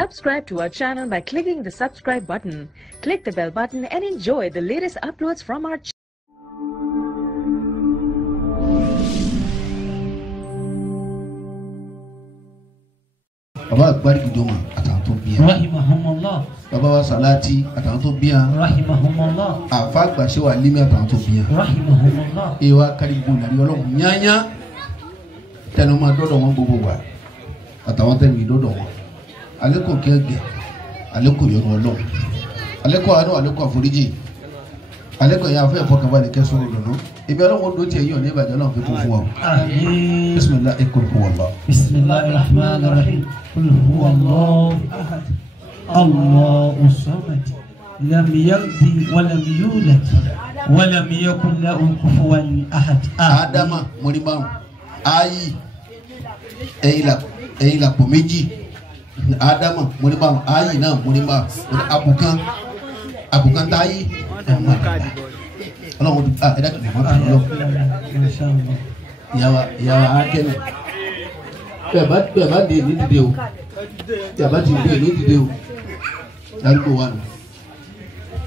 Subscribe to our channel by clicking the subscribe button. Click the bell button and enjoy the latest uploads from our channel. Baba Akbari Gidoma àtàwọn tó bí a. Rahimahumullah. Baba wa Salati àtàwọn tó bí a. Rahimahumullah. Àfa Àgbàṣe wa Limi àtàwọn tó bí a. Rahimahumullah. Ewa karibu nàrí Ọlọ́run yányá tẹnu máa dọ́dọ̀ wọn gbogbo wa àtàwọn tẹnu ìdọ́dọ̀ wọn. Alẹ́kọ̀ọ́ kẹ́gẹ́, alẹ́kọ̀ọ́ yọnu Ọlọ́run, alẹ́kọ̀ọ́ àánú, alẹ́kọ̀ọ́ àforíjì, alẹ́kọ̀ọ́ yẹn afẹ́ ìfọkànbalẹ̀ kẹsàn-án ìdùnnú. Ibi Ọlọ́run ló tiẹ̀ yíyan ní ìbàjẹ́ Ọlọ́run fi kún fún wa. Àmín. Bismillah ekul huwallah. Bismillahir Rahmanir Rahim. Qul huwallahu ahad. Allahu samad. Lam yalid wa lam yulad wa lam yakul lahu kufuwan ahad. Adama moribaun ayi ẹ̀yin la pọ̀ méjì. Adama moribaun ayi náà moribaun abukan tayi. Ọlọ́run ẹ̀dá kìí máa tẹ̀lé lọ. Ìyàwó akẹ́lẹ̀ bẹ́ẹ̀ bá dé ní dìde o tí a bá ti dé ní dìde o lárúkọ wa nù.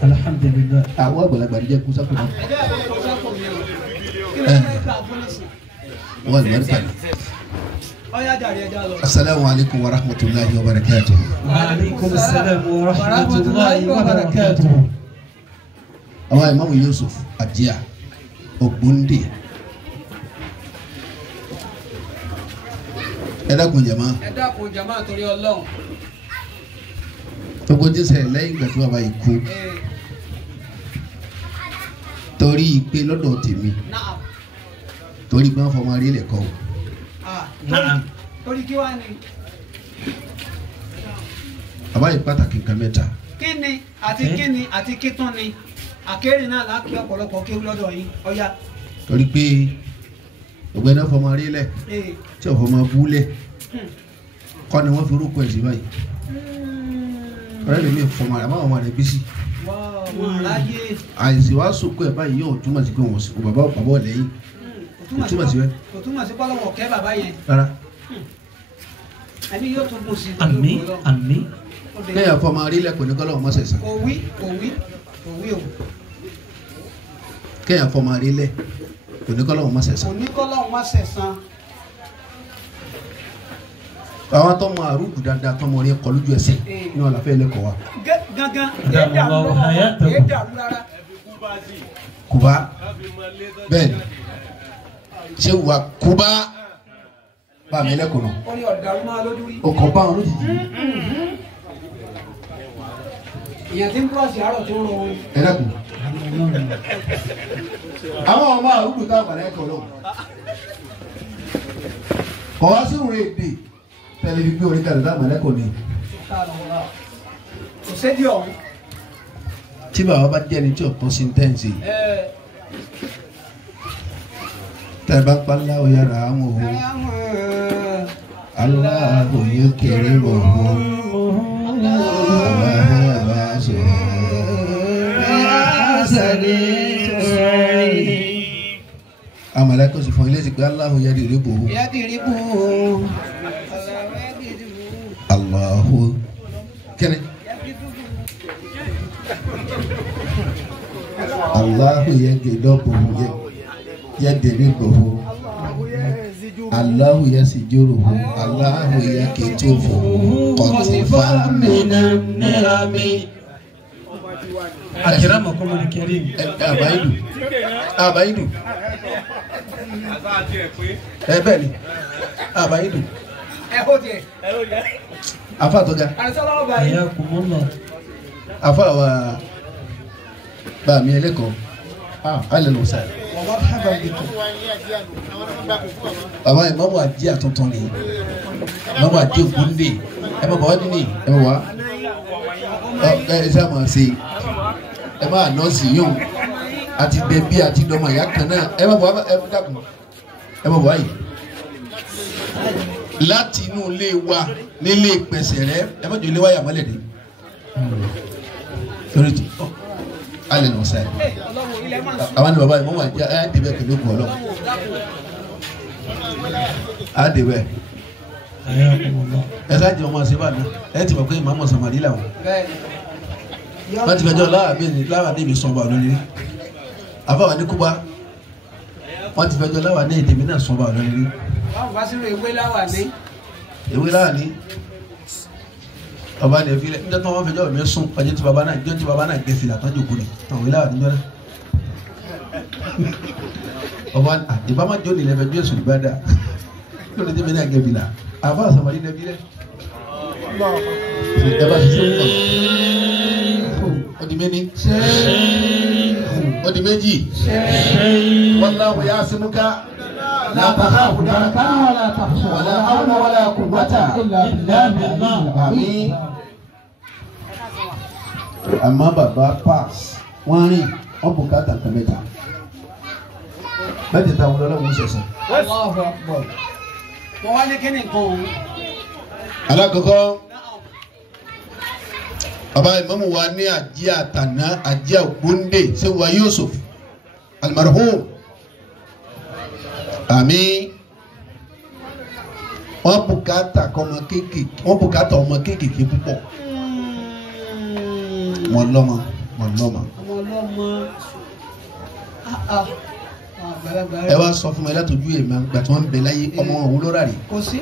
Alhamdulillah. Àwọn àgbàlagbà jẹ́ kó sápò náà. Wọ́n lè wọ́n kàlẹ́. Assalamu alaikum wa rahmatullahi wa barakatuh. Wa alaikum assalam wa rahmatullahi wa barakatuh. Àwọn Imam Yusuf Ajia Ogbonde ẹ dákun jama torí Ọlọ́run. gbogbo tí ṣẹlẹ̀ lẹ́yìn ìgbà tí bàbá yìí kú torí pé lọ́dọ̀ tèmi torí pé wọ́n fọmọ rí lẹ́kọ̀ọ́ o. Torí kí wá ni. Bàbá yìí pàtàkì nǹkan mẹ́ta. Kíni àti kítún ni àkérè náà láàkí ọ̀pọ̀lọpọ̀ kéwú lọ́dọ̀ yìí ọ̀yá. Torí pé ọ̀gbẹ́ni fọmọ rí lẹ̀ tí ò fọmọ bú lẹ̀ kọ́ ni wọ́n fi orúkọ ẹ̀ sí báyìí. Ọ̀rẹ́ mi fọmọ rẹ̀ àmọ́ ọmọ rẹ̀ bí sí. Àìsí wàá sòkò ẹ̀ báyìí yóò túmọ̀ sí pé wọ́n bàbá ọ̀lẹ́yìn. Kò túmọ̀ sí bẹ́ẹ̀. Kò túmọ̀ sí pọ́lọ́wọ̀ kẹ́ bàbá yẹn. Rárá. Ẹni yóò tún kù sí. Àmín àmín. Lẹ́yìn fọmọ rí lẹ̀ kò ní kọ́ lọ́wọ́ mọ́sẹ̀ sàn. Kò wí o. Kẹ́yìn fọmọ rí lẹ̀ kò ní kọ́ lọ́wọ́ mọ́sẹ̀ sàn. Kò ní kọ́ lọ́wọ́ mọ́sẹ̀ sàn. Àwọn tó mọ àrùkù dáadáa tó mọ orí ẹ̀kọ́ lójú ẹsẹ̀ ní ọ̀làfẹ́ lẹ́kọ̀ọ́ wa. Gangan èdàrú rárá. Kùbá bẹ́ẹ̀ ni ṣé wà Kùbá bá mi lẹ́kọ̀ọ́ náà. Orí ọ̀dàrú máa lójú rí. Ọkọ̀ bá wọn lójijì. Ìyẹn tí ń búrọ̀ṣì àárọ̀ tó ń rọ ohun. Ẹ dẹ́kun. Àwọn ọmọ àrùkù tá a bàlẹ́ ẹ̀kọ́ náà. Kọ̀ wá sí ìwúrẹ́ èdè tẹ̀lé gbé orí kalẹ̀ tá a bàlẹ́ ẹ̀kọ́ ni. Kò sédìí ọ̀hún. Tí bàbá bá jẹ́ ẹni tí ọ̀tọ̀ sí ń tẹ̀sí. Tẹ̀ bá pa láwọ̀ yàrá àmọ̀ o. Aláàbò yóò kéré mọ̀ o. Amala kò sì fún ilé ìsìnkú Allahu yadiribu. Allahu kẹ́ni. Allahu yadiribu. Allahu yasijuruhu. Allahu yakitufu. Qatifa minan nirami. Akramakumul karim. Abaidu. Bẹ́ẹ̀ ni Abaidu. Ó tiẹ̀. Afa tó ga. Àrísọ́lọ́wọ́ báyìí. Ayakumullah. Afa wa bá mi ẹlẹ́kọ̀ọ́. Alẹ́ lọ sáà. Bàbá Ìmáàmù Àjíà tuntun ni. Ìmáàmù Àjíà Ògúndé. Ẹ má bàbá nínú ẹ má wá. Ẹ sá máa ṣe. Ẹ má nọ́ọ̀sì yóò. Àti dẹ̀bí àti dọ́mọ ìyá kan náà. Ẹ má bọ̀ ẹ má dàkún. Ẹ má bọ̀ wáyé. Láti inú ilé wa nílé pẹ̀sẹ̀ rẹ ẹ má jọ ilé wáyà mọ́lẹ̀ dé. Lórí ti alẹ́ lọ sáà. Àwọn ni bàbá Ìmáàmù Àjíà ẹ débẹ̀ pẹ̀lú ògùn Ọlọ́run. Á débẹ̀ ẹ sáà jẹ ọmọ àṣebà náà ẹ ti mọ̀ pé ìmọ̀ sàmàlí làwọn wọ́n ti fẹjọ́ láwà ní ìbí sọ́nba lórí àbáwá ní kúbá wọ́n ti fẹjọ́ láwà ní ìdèmí náà sọ́nba lórí. wọ́n wá sínú ewé láwà ní. ewé láwà ní ọba ní ẹfílẹ̀ níjọ́ tí wọ́n fẹjọ́ mi sún ọjọ́ tí baba náà gbé fìlà tọ́jú òkú ni àwọn ìlà àdúgbò náà ọba ìbámu jọ nílẹ̀ fẹjọ́ èso ìgbàdà lórí tẹ́mi náà gbé fìlà àbá àsàmàlí náà fílẹ̀ ẹ bá ti sọ odi meni odi méjì wallahu yasimuka la takhafu daraka wala hawla wala quwwata illa billah àmín. àmọ́ bàbá pass wọ́n rìn wọ́n bùkátà kẹ́mẹ́ta mẹ́tẹ̀ẹ̀ta wọn lọ́wọ́ sẹ̀sẹ̀. wọ́n wá ní kíni nǹkan òun. alákọ̀ọ́kọ́ baba imamu wa ní àjíà tànà àjíà gbóndé sẹ́wà Yusuf almarhum àmín. wọ́n bùkátà ọmọ kéékèèké púpọ̀ wọ́n lọ́mọ. ẹ wá sọ fún mi látọjú èèmọ gbà tí wọ́n ń bẹ láyé ọmọ wọn wúlò rà rí. kò sí.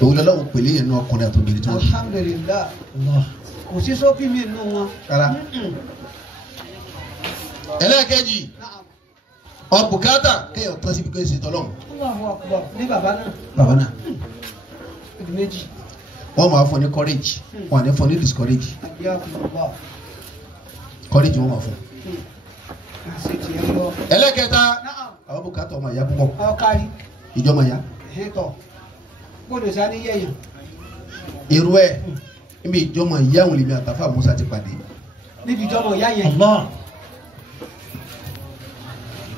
òun lọ́wọ́ pèlè yẹn náà ọkùnrin àti obìnrin tí wọ́n. alhamdulilah kò sí sókè mi nù wọn. rárá. ẹlẹ́ẹ̀kejì ọ̀bùkátà kéèyàn tán síbi kéèyàn ṣètò ọlọ́run. ní bàbá náà. bàbá náà. ibi méjì. wọ́n máa fún ní courage wọ́n á ní fún ní discourage. courage wọ́n máa fún. ẹlẹ́ẹ̀kẹta àwọn bùkátà ọmọ ìyá púpọ̀. ìjọba ìyá. gbọ́dọ̀ sáré yẹ̀yàn. irú ẹ̀ níbi ìjọba ìyá òun lèmi àtàfà Musa ti pàdé. níbi ìjọba ìyá yẹn.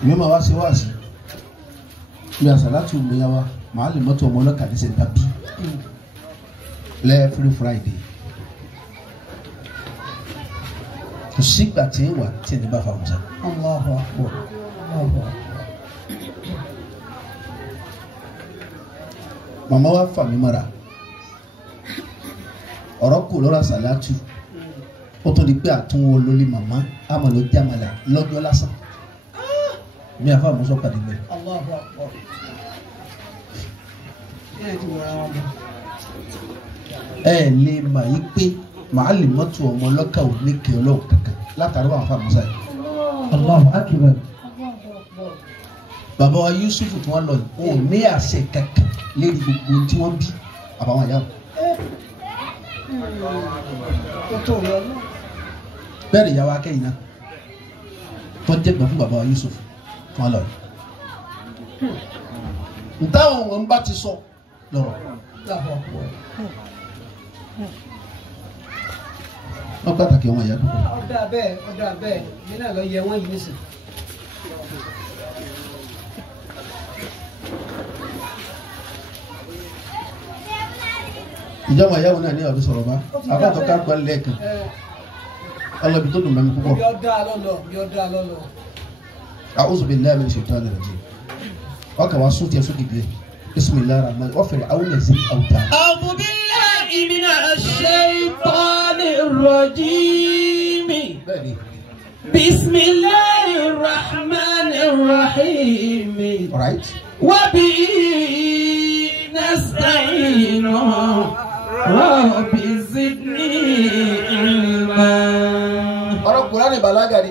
mi máa wá sí wáàsí mi àsàlátù mi yá wa màá lè mọ́tò ọmọ ọlọ́kà ní sẹ́ńtà bí lẹ́ẹ̀frí Friday kò sígbà tí ń wà tí ẹni bá fa Musa. màmá wa fà mí mọ́ra ọ̀rọ̀ kò lọ́ra sàlátù ó tó di pé àtúnwò lórí màmá àmọ́ ló jámàlà lọ́jọ́ lásán mi àfa Musa pàdé bẹ́ẹ̀. ẹ lè mà yí pé màá lè mọ́tò ọmọ ọlọ́kà ò ní kí ọlọ́wọ́ kankan látàrí àwọn àfa Musa yìí. Allahu akbar. bàbá wa Yusuf tí wọ́n lọ yìí wọn ò ní àṣẹ kankan lérí gbogbo tí wọ́n bí àbáwọn àyà wọn. bẹ́ẹ̀ ni ìyàwó akẹ́yìn náà tó jẹ́ gbà fún bàbá wa Yusuf tí wọ́n lọ yìí. ntáwọn wọn bá ti sọ lọ́rọ̀. wọ́n pàtàkì ọmọ ìyá púpọ̀. ọ̀dà bẹ́ẹ̀ mi náà lọ yẹ wọ́n yìí nísìn. ìjọba ìyàwó náà ní ọdún sọ̀rọ̀ bá abáàtọ̀ káàkiri lẹ́ẹ̀kan ọlọ́bi tó dùn mẹ́mi púpọ̀. bí ọdún alọ́lọ́. a'udhu billahi minash shaitanir rajim wọ́n kà wá sún tiẹ̀ sókè díẹ̀ bismillahir rahmanir rahim ọ̀fẹ̀rẹ̀ àwọn ẹ̀sìn àwùtá. a'udhu billahi minash shaitanir rajim bismillahir rahmanir rahim. All right. wa bihi nasta'inu rabbi zidni ilma. ọ̀rọ̀ Kùránì bàlágà ni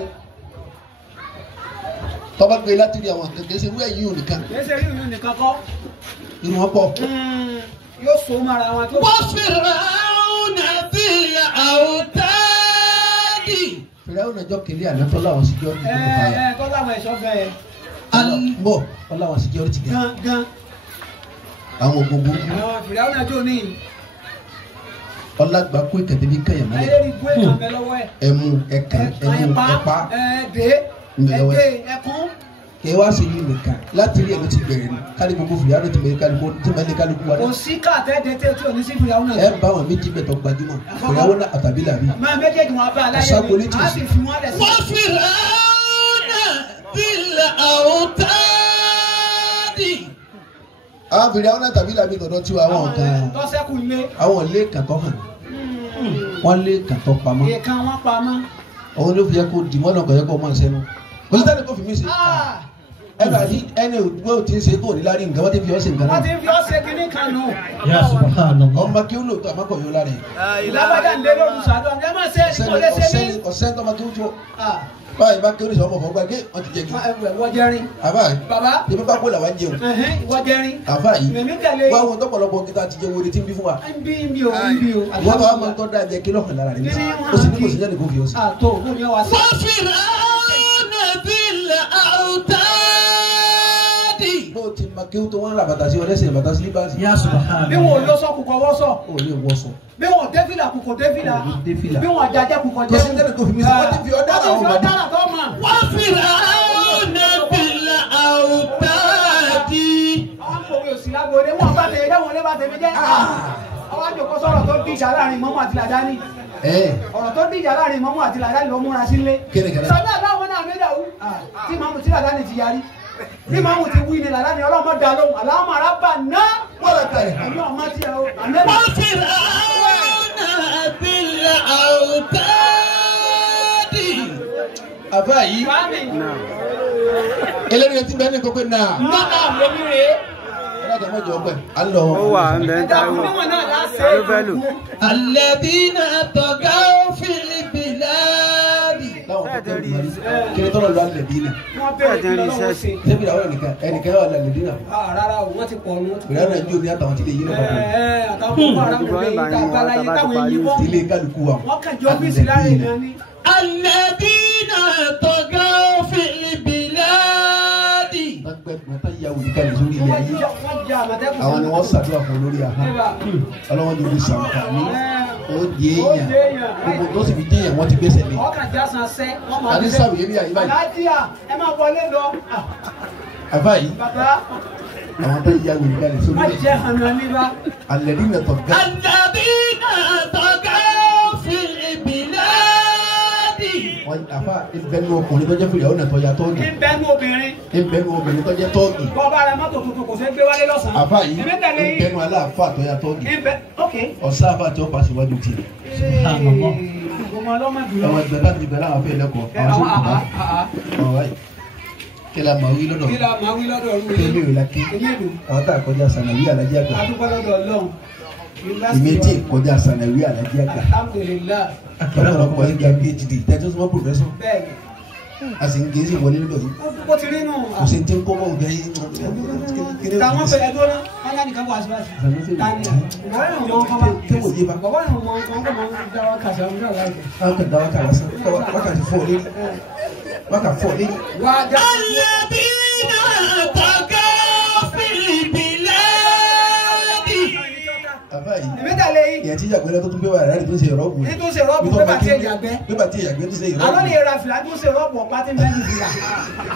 tọ́ba gbé láti rí àwọn akẹ́kẹ́ ṣe wíwẹ̀ yìí ò nìkan. kẹsẹ̀ rí ìlú nìkan kọ́. inú wọn pọ̀. yóò so mara wọn tó. wọ́n Fir'auna fil awtadi. Fir'auna ọjọ́ kìíní àná tó láwọn security tó kọ fàyà. tó láwọn ẹ̀ṣọ́ bẹ́ẹ̀. bọ̀ tó láwọn security gan. gan. àwọn gbogbo. Fir'auna tó ní. ọlágbà kó ìkẹtẹ bí kẹyìn mọ́lẹ̀. ayé rí gbé kan bẹ lọ́wọ́ ẹ̀. ẹmu ẹ̀kan ẹmu ẹ̀pá. ẹ̀dẹ́ ẹ̀kún. kẹ wá sí yìí nìkan láti rí ẹ̀rọ ti bẹ̀rẹ̀ ní kárí gbogbo Fir'auna ti bẹ̀rẹ̀ kálukú wa. kò sí káàtẹ́ẹ̀dẹ́ tí o ní sí Fir'auna. ẹ bá wọn méjì bẹ̀ tó gbajúmọ̀ Fir'auna àtàbí làbí. máa méjèèjì wọn bá aláyẹ mi á sì fi wọn lẹ̀ sí. wọ́n Fir'auna fil awtadi. àwọn fèrè àwọn náà tàbí làbí tọ̀dọ̀ tí àwọn kan tọ́sẹ́kù lé. àwọn lé kàtọ́ hàn wọ́n lé kàtọ́ pamọ́. èèkàn wọn pamọ́. òun ló fi yẹ kó dìmọ́ náà kọ̀ yẹ kó mọ̀ sẹ́nu. kò sí tẹ́lẹ̀ kó fi mí ṣe. ẹnu àti ẹni òdúgbò tí ń ṣe kó ní lárí nǹkan wọ́n ti fi ọ́ ṣe nǹkan náà. wọ́n ti fi ọ́ ṣe kinní kan nù. Ya subhanallah. ọmọ kí ó lò tó àmọ́ kò yọ lára yìí. ìlàbàdàn ń dé lóru sàdọ̀ ẹ má ṣe é kó lè ṣe mí. ọ̀sẹ̀ tó ma kí ó tó. báyìí bá kí ó ní sọ̀rọ̀ fọ́ gbàgbé wọ́n ti jẹ kí. wọ́n jẹrin. àbá bàbá yìí bá kó làwọn jẹun. wọ́n jẹrin. àbá yìí mèmí tẹ̀lé. wá wọn tọpọlọpọ kíta ti jẹ wọlé tí ń bí fún wa. ń bí o. wọ́n bá wọn tọ́ da jẹ kí lọ́kàn lára rẹ̀ ní o sì ní kò sí jáde kó fi ọ sí. àtò kò ní wá sí. bó ti ma kí ó tó wọn ra bàtà sí wọn lẹ́sẹ̀ bàtà sí líbàsì. Ya subhanallah. bí wọn ò lọ sọ kùkọ wọ́ sọ. o lè wọ́ sọ. bí wọn ò défìlà kùkọ défìlà. bí wọn ò jajẹ kùkọ jẹ. kò sí jáde kó fi mi sí wọ́n ti fi ọ̀dà àwọn ọmọdé. Wọ́n fi lágbóde wọn bá tẹ̀lé dáwọn ilé bá tẹ̀lé jẹ́ àwọn àjòkó sọ̀rọ̀ tó dìjà láàrin mọ́mú àti làdáni ọ̀rọ̀ tó dìjà láàrin mọ́mú àti làdáni ló múra sílé sọ́dọ̀ àdáwọn náà méjàwú tí mọ́mú tí làdáni ti yarí bí mọ́mú ti wí ni làdáni ọlọ́mọ dá lóhùn aláwọ̀ arábà náà wọ́n lọ tẹ̀lé ẹ̀mí ọmọ tí ẹ̀ o. wọ́n fi àbílẹ̀ àwùtáàdì. àbá yìí eléyìí ti bẹ́ẹ̀ ní kókó náà. náà lómi rè é. ó wà ń bẹ ń ta ewu alóbẹ́lù. alladhina tagaw fil biladi. kiri tọ́lọ̀ lọ alẹ́dínà. tẹ́bi àwọn ẹnìkan yóò alẹ́dínà. rárá o wọ́n ti pọ̀ ọ́nù. ìrẹ́lẹ̀ náà jó ní àtàwọn tí lè yí lọ́wọ́. àtàwọn kó ara mi lè yí àbáláyé táwọn èyí bọ́. ilé kálukú wa. wọ́n kàn jọ ọ́fíìsì láàrin ìlànà ni. alladhina tagaw fil biladi. àwọn ni wọ́n ṣàdúrà fún olórí ahọ́n ọlọ́wọ́n ní orí sàmùkàní ó di èèyàn gbogbo tó sì fi dé èèyàn wọ́n ti gbèsè lé. ọkàn jásán sẹ́ wọ́n máa àní sábì yé bí àyè báyìí. aláàjìyà ẹ máa wọlé lọ. àbá yìí bàbá àwọn tó yà wòlíì kalẹ̀ sórí má jẹ́ hànà níbà. alladhina tagaw. alladhina tagaw fil biladi. wọ́n àfa ìbẹ́nu ọkùnrin tó jẹ́ fìlẹ̀ ọ̀nà tó yà tọ́ọ̀gì. ìbẹ́nu obìnrin. ìbẹ́nu obìnrin tó jẹ́ tọ́ọ̀gì. bọ́ọ̀bá rẹ mọ́tò tuntun kò fẹ́ gbé wálé lọ́sàn-án. àfa yìí ìbẹ́nu aláàfà tó yà tọ́ọ̀gì. ọ̀sán àfa tí ó pa síwájú tì. àwọn ìgbẹ́ láti ìgbẹ́ láwọn afẹ́ lẹ́kọ̀ọ́ àwọn sí ìgbà. kí la máa wí lọ́dọ̀ kí la ké àwọn tá a kọjá sànàwí alájí àgbà ìmẹ̀tì kọjá sànàwí alájí àgbà ọ̀pọ̀lọpọ̀ ẹ̀gá phd tẹ́tí sọ́mọ́ pòfẹ́sọ̀ a sì ń gé sí wọlé lọ́dọ̀ yìí kò sí ti ń kọ́ mọ́ ògá yìí. táwọn fẹ̀lẹ̀ tó náà wọ́n yá nìkan bọ̀ àṣìwáṣì tani bàbá yóò mọ ọkọ bá kéwòn yé ba. bàbá yóò mọ ọkọ bá dáwọ́ kàṣà ọmọdé aláìsàn. àwọn kan dáwọ́ kà lásán wákàtí fọ́ lé wákà fọ́ lé. alladhina tagaw fil biladi. àbá yìí ìmẹ́tàlẹ́ yìí. ìyẹn tí ìyàgbẹ́ lọ tó tún gbé wà rẹ̀ tó ń ṣe ìrọ́bù. ní tó ń ṣe rọ́ọ̀bù nígbà tí ìyàgbẹ́. nígbà tí ìyàgbẹ́ tó ṣe ìrọ́bù. alọ́ lè ra fìlà tó ń ṣe rọ́ọ̀bù ọ̀pá tí mẹ́rin fìlà.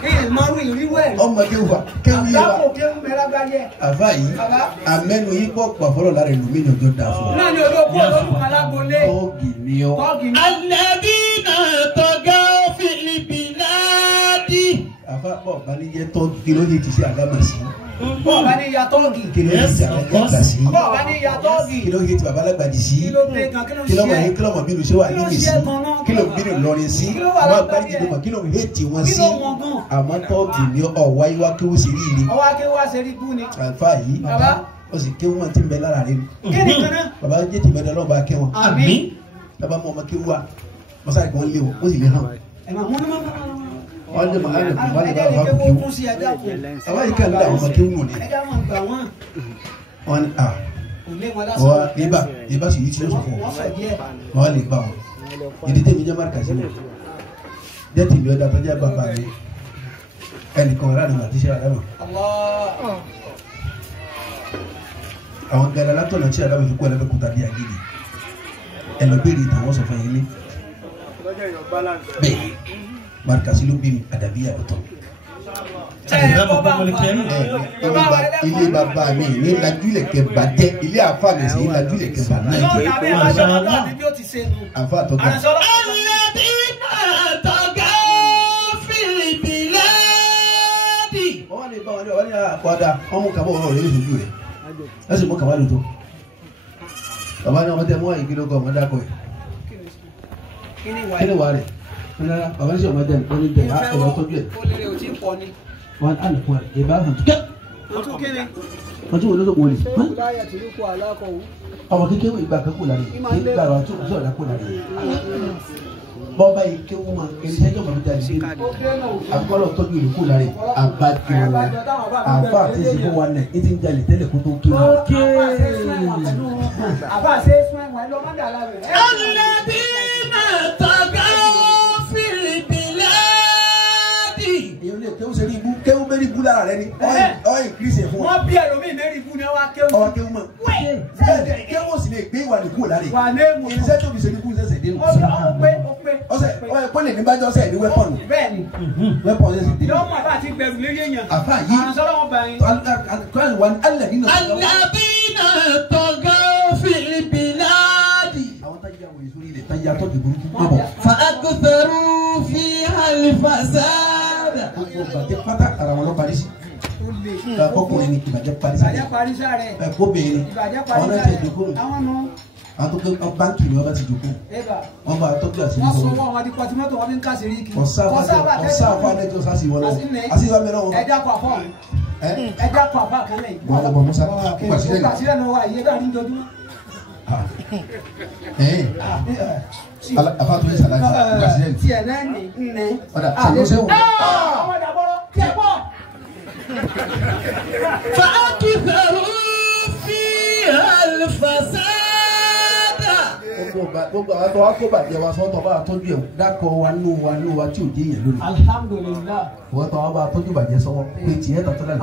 ìyẹn mọ́rú ìrírú ẹ̀. ọmọ kéwù kéwù yé wa. àbáfò kéwù mẹ́lágbáyé. àbá yìí amẹ́nu yìí pọ̀ pàfọ́lọ̀ lára ìlú mílíọ̀nù tó dáa fún ọ. náà ni olóko olókùn alágbólé. tọ́ọ̀gì ni ọ. alladhina tagaw fil biladi. àfa bọ̀ bá ní jẹ́ tọ́ọ̀gì kí ló ní ti ṣe àgámà sí. bọ́ọ̀ bá ní ìyá tọ́ọ̀gì. kí ló ní ti àgámà sí. bọ́ọ̀ bá ní ìyá tọ́ọ̀gì. kí ló ní ti babalágbàdì sí. kí ló dé kan kí ló ń kí ló mọ̀ ṣe yín kí ló mọ̀ bínú ṣé wà níbi sí. kí ló bínú lọrin sí. àwọn agbárí ìdìbò mọ̀ kí ló ń hẹ́ẹ̀tì wọn sí. àmọ́ tọ́ọ̀gì ni ọ̀wá iwá kí ó sì rí ni. ọwọ́ akéwà ṣe rí bú ni. àfa yìí ó sì kéwù wọn ti ń bẹ lára rẹ ni. kí ni kan náà. baba jẹ́ ti bẹ̀rẹ̀ lọ́ba kẹ́ wọn. àmín. baba mọ ọmọ kéwù wa mọ́sálì kan lé wọn ó sì lè hàn. ẹ̀ máa múná máa wọ́n lé màá lè kún wọ́n lè bá wà ẹ̀jẹ̀ fún kó kéwù. tún sí ẹ̀dá kù. àwa yìí kàn dá àwọn ọmọ kéwù nù ni. ẹ̀dá máa gbà wọ́n. wọ́n ní à kò lé wọn lásán. wọ́n ibà sì yí tí ó sọ fún wọ́n sọ díẹ̀. wọn lè bá wọn ìdí tèmi jẹ́ márùkà sí mi dẹ́tì mi ọ̀dà tó jẹ́ bàbá mi ẹnìkan ọ̀rá ni màtí ṣe àdámà àwọn gẹ̀rẹ́ látọ̀nà tí àdámà fi kú ẹlẹ́fẹ́ kúta bí agídí ẹlọ́bẹ̀rẹ̀ ìtàwọn sọ fún yín ní bẹ́ẹ̀ márùkà sí ló bí mi àdàbí àbùtọ̀ ilé bàbá mi ní lajúlẹ̀ kẹba jẹ́ ilé àfa mi sí lajúlẹ̀ kẹba náà jẹ́ àfa àtọ́ka. alladhina tagaw fil biladi. wọ́n lè bá wọn ní ọ̀wá ní àpọ̀dà wọ́n mú kàbọ̀ ọ̀rọ̀ rẹ̀ lójú rẹ̀ ẹ sì mú kàbá lójú bàbá ní ọmọdé mú àyè kílógún ọmọdé akọ ẹ̀ kí ni wà rẹ̀ bàbá ní sọ ọmọdé ní ní jẹ ẹ̀rọ tọ́jú ẹ̀ wọn á lè fún ẹ̀ ìbá hàn tó kẹ́ ọjọ́ wo ló tó wọlé ọmọ kékeré ìgbà kan kò lára ìgbà rẹ̀ tó sọ̀rọ̀ kò lára bọ́ba yìí kéwù ma erisẹ́jọ́ bàbá jáde sí akọ́lọ̀ tọ́jú ìlú kò lára àbájọ àbá àti ìsìnkú wa nẹ̀ ẹ ti ń jalè tẹ́lẹ̀ kó tó kéwù. àbá ṣe é sún ẹ̀wọ̀n ẹ lọ má dà lára rẹ̀. alẹ́bí náà tọ́gá fìlìpìlẹ́ẹ̀dì. èyí lè kéwù sẹ́ni ibú kéwù mẹ́rin ibú lára rẹ ni ọ̀ ìkírísẹ̀ fún ọ. wọ́n bí ẹlòmíì mẹ́rin ibú ni wọ́n á kéwù. ọ̀ kéwù mọ̀ kéwù sì lè gbé ìwà ní kúrò lára wà ní èmù irinṣẹ́ tóbi sẹ́ni kú sẹ́sẹ̀ dé nù. ọsẹ pọlẹ ní bájọ ọsẹ ní wẹpọnù. bẹ́ẹ̀ni wẹpọnù ṣe ti dé. yọọ mọ àbá àti gbẹrù lé yéèyàn. àfa yìí àrùnsọ́lọ́wọ́ bá yín. kọ́ni wà ní alẹ́bínà. alẹ́bínà tọ́gá fìlìpìlẹ́ẹ̀dì. àwọn táyà wòye sórí ilẹ̀ táyà tọ́jú burúkú má bọ̀. fa akutharu fi alifasada. gbogbo bàjẹ́ pátá ara wọn lọ parí sí. ọkùnrin ni ìbàjẹ́ parí sí. ìbàjẹ́ parí sáré. kóbìnrin àwọn náà ti dùkú. àwọn nù. àwọn tó gbé báńkì ni wọn bá ti dùkú. wọn bá tọ́jú àṣírí wọn sọ wọn àwọn adikọ tí mọ́tò wọn fi ń ká sírí kí. ọ̀sá àfáàdé tó sá sí wọn lọ àti ìwà mẹ́rin wọn. ẹja kọ àfọ ẹja kọ àfọ àkànlẹ yìí. wọn bọ musa kó gbàsílẹ̀ náà wà yé bá ní dojú. afa tó ń sàlàyé gbàsílẹ̀. tiẹ̀ náà ní nẹ. ọ̀dà àlọ́sẹ̀ wọn. ọmọ ìdàbọ̀rọ̀ tiẹ̀ pọ̀. fa akutharu fi alifasada. gbogbo àwọn tó wá kó bàjẹ́ wa sọ́tọ̀ bá tọ́jú ẹ̀ dákọ̀ wa nù wa tí ò dé yẹn lónìí. alhamdulilah. wọ́n tọ́ wa bá tọ́jú bàjẹ́ sọ́wọ́ pé tiẹ̀ tọ́tọ́ lẹ́nu.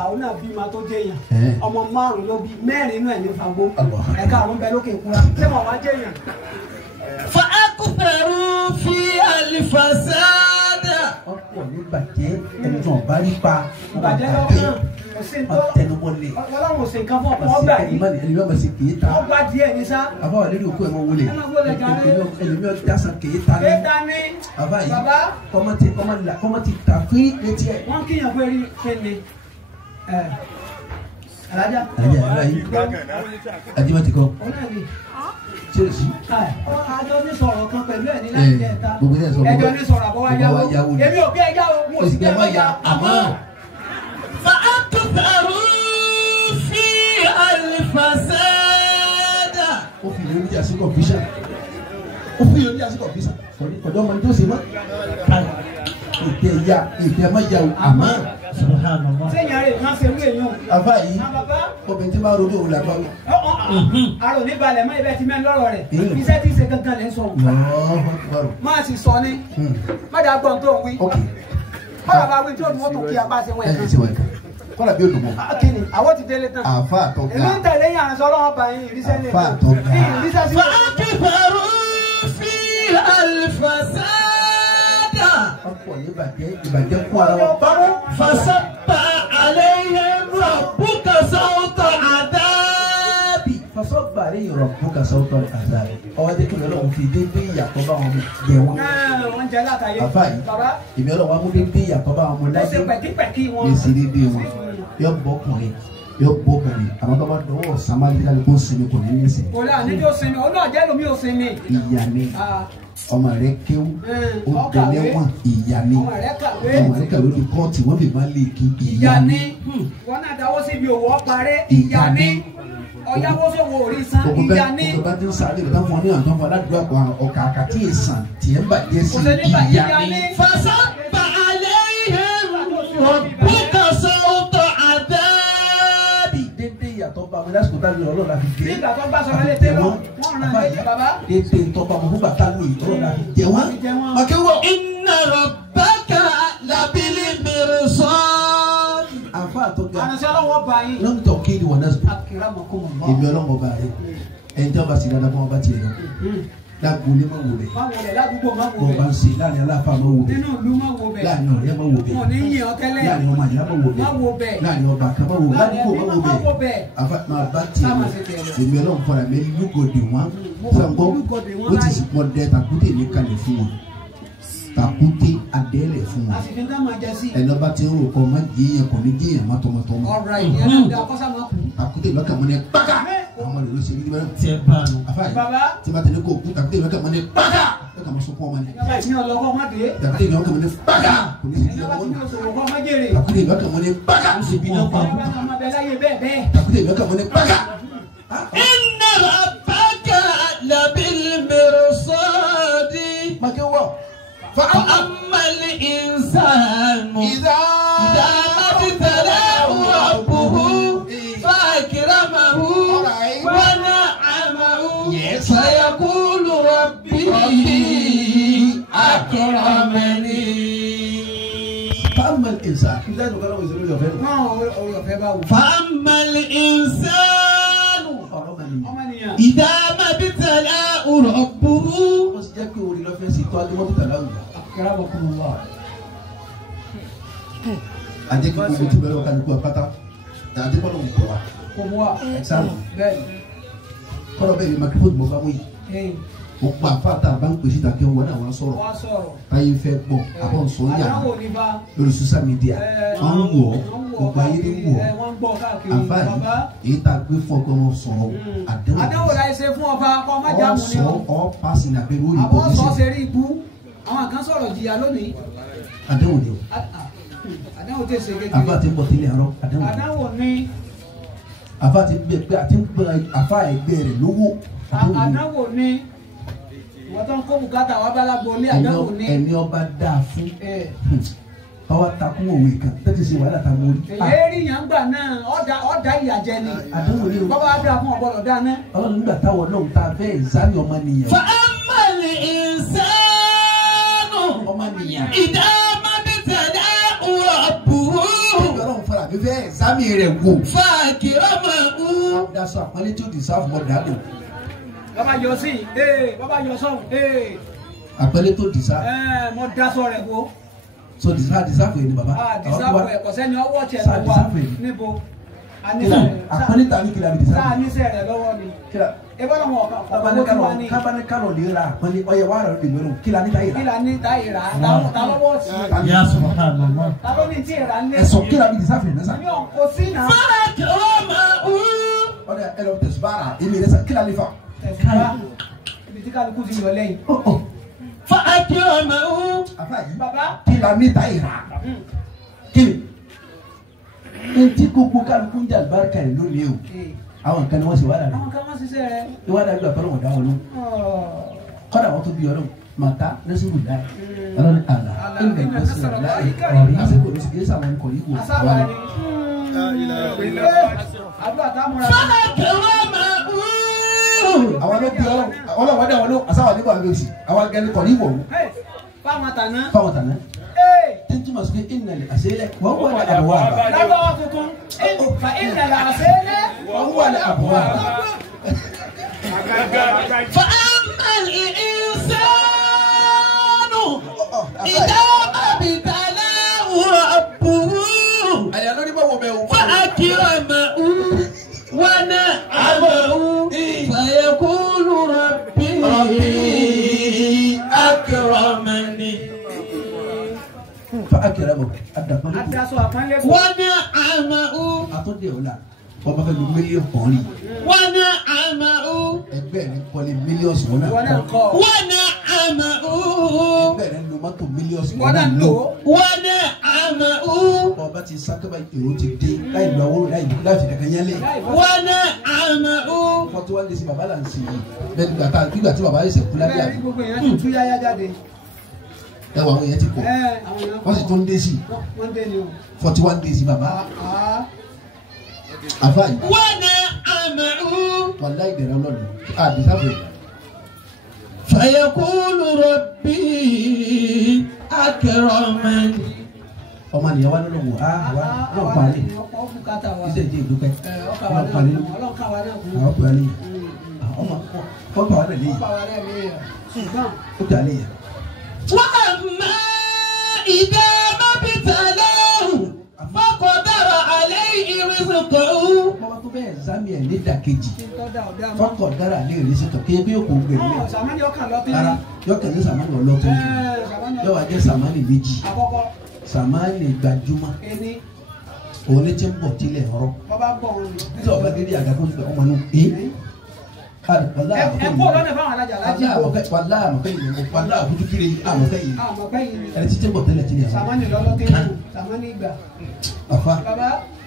àwọn náà bí ma tó jẹyàn ọmọ márùn ló bí mẹ́rin inú ẹ̀ ní fagbó ẹ̀ka àrùn bẹ lókè kúra ṣé wọn wá jẹyàn. fa akutharu fi alifasada. ọ̀pọ̀ ní bàjẹ́ ẹni tó ń bá rí pa. ìbàjẹ́ lọ́kàn kò sí tó tẹnumọ́lẹ̀. ọlọ́run ò sí nǹkan fún ọkọ̀ ọgbà yìí. ẹni bá ma ṣe kéé ta. ọgbà díẹ̀ ní sá. àbáwọ̀ lórí òkú ẹ̀ mọ wọlé. ẹni bá dasa kéé ta ní. kéta ní. bàbá yìí bàbá. kọ́mọ́tì ta fún etí ẹ̀. wọ́n kíyàn pé rí kéne. alájà. alájà yìí ajimati kọ. ṣé o sì. àjọ ní sọ̀rọ̀ kan pẹ̀lú ẹ̀ ní láti ẹ̀ta. ẹjọ́ ní sọ̀rọ̀ àbọ̀wá yáwó. èmi ò gbé ẹjá o mo sì gbé ẹjá ya àmọ́. fa akutharu fi alifasada. ó fi ìlú ní àsìkò fíṣà. ó fi ìlú ní àsìkò fíṣà. ọ̀dọ́ ọmọ ní tó ṣe mọ́. ìtẹ̀ má ya o àmọ́. sẹ́yìn àárẹ̀ máa ṣe wú èèyàn. àbá yìí obìnrin tí máa ronú òun làbá wí. àrò ní balẹ̀ mọ́ ibẹ̀ tí mẹ́ lọ́rọ̀ rẹ̀ iṣẹ́ tí ń ṣe gangan lẹ́ ń sọ. máa sì sọ ní má dàá gbọ́n tó ń wí. kọ́lá bá wí tí ó ní wọ́n tó kí apá ṣe wọ́n ẹ̀ kan. kọ́lá bí olùmọ̀. kíni àwọn ti délé tán. àfa àtọ́gá. èmi ń tẹ̀lé yín àrùn sọ́lọ́wọ́ bá yín ìrísẹ́ lè àfa àtọ́gá. ìrísẹ́ sí. fa akutharu fi alifasada. ọ̀pọ̀ ní ìbàjẹ́ kún ara wọn. fasabba alayhim rabbuka sawta adabi. fasabba alayhim rabbuka sawta adabi. ọwọ́ jẹ́ kí Ọlọ́run fi dédé ìyàtọ̀ bá wọn jẹ wọn. wọ́n jẹ látàyè. àfa yìí ìbí Ọlọ́run wa mú dédé ìyàtọ̀ bá wọn láyé. ó ṣe pẹ̀kípẹ̀kí wọn. yé sí dédé wọn yọ bọ́kùnrin àwọn tó bá dọwọ́ sàmálíkà ni kò sinmi kò ní ní sè. kò lè àníjó sinmi olóòjẹ́ lomi ò sinmi. ìyá ni ọmọ rẹ kéwú ó tẹ̀lé wọn ìyá ni ọmọ rẹ kàwé ní kóòtù wọn lè má lè kí ìyá ni. wọn náà dáwọ́ síbi òwò ọparẹ́ ìyá ni ọ̀yáwó sọ̀wọ́ orí san ìyá ni. òkú bá ti ń sáré lọ́dọ̀ fún ọ ní àjọ fún aládùúgbò ọkà àkàtì ìsàn tiẹ̀ ń bàjẹ́ sí ìyá ni. fasabba alayhim rabbuka sawta adabi. dédé ìyàtọ̀ bá mi lásìkò tábìlì ọlọ́run la fi jẹ́. bí ìgbà tó bá sọ̀rọ̀ lé tẹ́lọ̀ wọ́n ràn án lé bàbá. dédé ìtọ́pá mo fún bàtà lóye ọlọ́run la fi jẹ́ wọn. akẹ́wọ̀ inna rabbaka labil mirsad. àfa àtọ́gá ànàṣẹ́ ọlọ́wọ́ bá yín. lọ́nà tó kéde wọn náà sùn. akramakumullah. èmi ọlọ́mọ bá rẹ ẹni tí wọ́n bá sì dáadáa fún wọn bá tiẹ̀ lọ. lágbolé má wò bẹ̀. má wò bẹ̀ ládùúgbò má wò bọ̀ bẹ̀. bá ń ṣe láàrin aláfa má wò bẹ̀. nínú ìlú má wò bẹ̀. láàrin ọ̀rẹ́ má wò bẹ̀. wọn ò ní yìn ọ́ tẹ́lẹ̀. láàrin ọmọ àyà má wò bẹ̀. má wò bẹ̀. láàrin ọba kan má wò bẹ̀. ládùúgbò má wò bẹ̀. àfa máa bá tiẹ̀ lọ. èmi ọlọ́run fọlá mi lúgòdì wọn. sọ̀gbọ́n ó ti sì pọ̀ dẹ́ takùtè ní kalẹ̀ fún wọn. Tàkúté adẹ́lẹ̀ fún wa. àsìkò náà máa jẹ sí. Ẹni ọba tí ń rò kọ́ máa jiyàn kò ní jiyàn má tọmọtọmọ. ọ̀rọ̀ ìyẹn náà dá kọ́sà máa kú. Tàkúté lọ́kàn mọ́ ní pàkà. Àwọn ọmọ rẹ̀ ló ṣe ní bẹ́ẹ̀. Tiẹ̀ bá a nù. Àfáàyè bàbá. tí bá tẹ̀lé kó kú tàkúté lọ́kàn mọ́ ní pàkà. Lọ́kàn mọ́ sọ́kọ́ ọmọ ni. ní ọlọ́kọ́ má dé. Tàkúté lọ́kàn mọ́ ní pàkà. Kò ní sí ẹni bá ìyàwó ti nù. ní oṣù kọ́ má jèrè. Tàkúté lọ́kàn mọ́ ní pàkà. Ó sì bí náà pa. ọba náà máa bẹ láyé bẹ́ẹ̀ bẹ́ẹ̀. Tàkúté lọ́kàn mọ́ ní pàkà. Inna rabbaka labil mirsadi. Màkẹ́ wọ̀. فأما الإنسان إذا ما ابتلاه ربه فأكرمه ونعمه فيقول ربي أكرمني. فأما الإنسان إذا نقول له يزور له فأما الإنسان إذا ما ابتلاه ربه Ajẹ́ kí gbogbo tí bẹ̀rẹ̀ ọ̀ka nípa pátá àti kọ́nà òun kọ̀ wá. kò mú wa. Ẹ̀sáàmù bẹ́ẹ̀ kọ́nà bẹ́ẹ̀ ni makirifóònù mọ̀ fáwọn yìí. ni. Ó pa àfáàtà bá ń pèsè ìtàkẹ́ wọn náà wọ́n sọ̀rọ̀. wọ́n sọ̀rọ̀. Táyé fẹ́ gbọ́ àbọ̀ nsọ̀ ń yà àdáwò ní bá. lórí social media. Wọ́n ń wọ̀ gbogbo ayé ní wọ̀. wọ́n ń gbọ́ káàkiri. Àǹfààní bàbá. èyí tá a gbé fún ọkọ wọn sọ̀rọ̀ àdáwò láì ṣe fún ọba kọ́ má Ọ̀ jáàmù ni sọ o. ọ́ pàṣẹ nàbẹ̀rẹ̀ òyìnbó àbọ̀ ní sọ sè. ṣe rí ibú. àwọn kan sọ̀rọ̀ jìyà lónìí. Àdéhùn ni o. àdáwò tẹ̀ ṣe kékeré. Àfa ti ń bọ̀ tẹ́lẹ̀ àárọ̀ àdéhùn ni. àdáwò ní. Àfa ti gbẹ pé àti ń gbẹ àfa ẹgbẹ́ rẹ̀ lówó àdéhùn ni. àdáwò ní. wọ́n tó ń kó bùkátà wá bá lágbo ilé àdáwò ní. Ẹni ọba dáa fún ọwọ́ takún òwe kan tẹ́tí sí wàhálà tá a mórí. èyí rí yàn gbà náà ọ̀dà ìyàjẹ́ ni. Àdéhùn ni o. bàbá dà fún ọ̀gbọ́dọ̀ dáná. Ọlọ́run nígbà táwọn náà ta fẹ́ ìsáni ọmọ nìyẹn. فأما الإنسان Ọmọ nìyẹn. إذا ما ابتلاه ربه Ọlọ́run fara mi fẹ́ ìsámi rẹ̀ wò. فأكرمه. Daṣọ àpọ́nlé tí ó di sáfù mọ́ dàdùn. bàbá yọ sí bàbá yọ sọ́hùn Àpọ́nlé tó di sáfù. mo daṣọ rẹ̀ wo. So di sáfù yìí ni bàbá. disafu ẹ̀kọ́ sẹ́ni ọwọ́ tiẹ̀ Sáà ló wà disafu yìí. níbo. Àpọ́nlé ta ní kí la fi di sáà sáfù. níṣẹ́ rẹ̀ lọ́wọ́ ni. ebí ọlọ́mọ ọ̀kan Kábàánì ọ̀kan wá ní. kábàánì kálọ̀ lè ra àpọ́nlé ọyẹ wàrà lè mẹ́rù kí la ní táyì kí rà. la ní táyì rà ta lọ́wọ́ sí i. يا سبحان الله. ta ló ní tí ì rà ń lé. Ẹ̀sọ̀ kí la fi di sáfù yìí nẹ́sà. mi ò kò sí náà. فأكرمه. Ọ̀dà ẹ lọ tẹ̀sùbára èmi rẹ̀ sà kí la lè fa. tẹ̀síwá ibi tí kálukú ti yọ lẹ́yìn. فأكرمه. Àfà yìí bàbá. kí la ní táyì rà. Kí ni? Ntí gbogbo kálukú ń jà àlùbáríkà rẹ̀ lónìí o. Àwọn nǹkan ni wọ́n ṣe wá dàbí. àwọn kan wọ́n ṣiṣẹ́ rẹ̀. Ìwádìí àgbà fọlọ́ wọn dá wọn lọ. Kọ́dà wọn tó bí ọlọ́run màtá lẹ́sìn ìdá. Ọlọ́run àlà ẹ̀ńdẹ̀ lọ́sìn láì ọ̀rí. Àsìkò ló sì kí ẹ́sà wọn kọ̀ yìí wò. asábà ni. àdúrà táwọn ra. فأكرمه. Àwọn ló bí ọlọ́run wọ́n dá wọn lọ. Àsáwà nígbà wọn lọ sí. Àwọn agẹni kọ̀ yìí wò. fáwọn àtàná. Fáwọn tàná. Tẹ́ntì màsùn kí ìnàlẹ̀ àṣẹlẹ̀ wọ́n wà ní àbúwá àbá. lábọ́ tuntun fa ìnàlà àṣẹ́lẹ̀. Wọ́n wà ní àbúwá àbá. فأما الإنسان إذا ما ابتلاه ربه Àyà lórí bá wọ bẹ́ẹ̀ o. فأكرمه ونعمه فيقول ربي أكرمني. Fa akẹ́rẹ́ bọ̀ àdàpọ̀ lóko. adaṣọ àpọ́nlé kù. ونعمه Àtúndì ọ̀la ọba fẹ́ lu mílíọ̀nù kan rí. ونعمه Ẹgbẹ́ rẹ̀ kọ́lé mílíọ̀nù wọn ìwọ náà náà kọ́. kọ́. ونعمه Ẹgbẹ́ rẹ̀ lo mọ́tò mílíọ̀nù ìwọ náà lò ó. ونعمه Ọba ti sákẹ́bà èrò ti dé láì lọ owó láì fi kankan yẹlé. ونعمه. Fọ́tí wá lé sí bàbá là ń sìn yìí. Bẹ́ẹ̀ni gbàgbà tí bàbá yẹn ṣe kú lábẹ́ bẹ́ẹ̀ àbí. ni gbogbo èèyàn ti tú yáyá jáde. Ẹ wọ àwọn yẹn ti pọ̀. àwọn èèyàn Wọ́n sì tún dé sí wọ́n dé ni o. 41 days bàbá. Ah, Àfáà yìí ونعمه wàlá ìdẹ̀rẹ̀ ọlọ́run. Àdìsáfẹ̀. فيقول ربي أكرمن. Ọmọ nìyẹn wá nínú wò á wá náà parí. ọkọ̀ bùkátà wa. Iṣẹ́ ìdí ìdúpẹ́. ọkọ̀ wa Náà parí. náà ọlọ́kà wa náà kú. Àwọn ọkọ̀ alẹ́ yẹn. Ọmọ ọkọ̀ alẹ́ yẹn. ọkọ̀ wa náà lè yẹ. ṣùgbọ́n Ọkọ̀ alẹ́ yẹn. وأما إذا ما ابتلاه فقدر عليه رزقه. Bọ́lá tó bẹ́ẹ̀ zámi ẹ̀ ní ìdàkejì. kí n tọ́ da ọ̀dà mọ́. Fọ́kọ̀ dára lé ìrísí kan kí ebi yóò kó gbèrú. sàmánì ọkàn lọ́tí. Rárá yọkẹ̀ ní sàmánì ọlọ́tún. sàmánì yóò wá jẹ́ sàmánì méjì sàmánì gbajúmọ̀ òun ní tí ń bọ̀ tilẹ̀ ọ̀rọ̀ nítorí ọba gẹ́gẹ́ àga tó ń bẹ ọmọ inú wàlá àmọ̀kẹ́ yìí wàlá àbújú kiri àmọ̀kẹ́ yìí ẹni tí ń bọ̀ tẹ́lẹ̀ tilẹ̀ ọ̀rọ̀ afa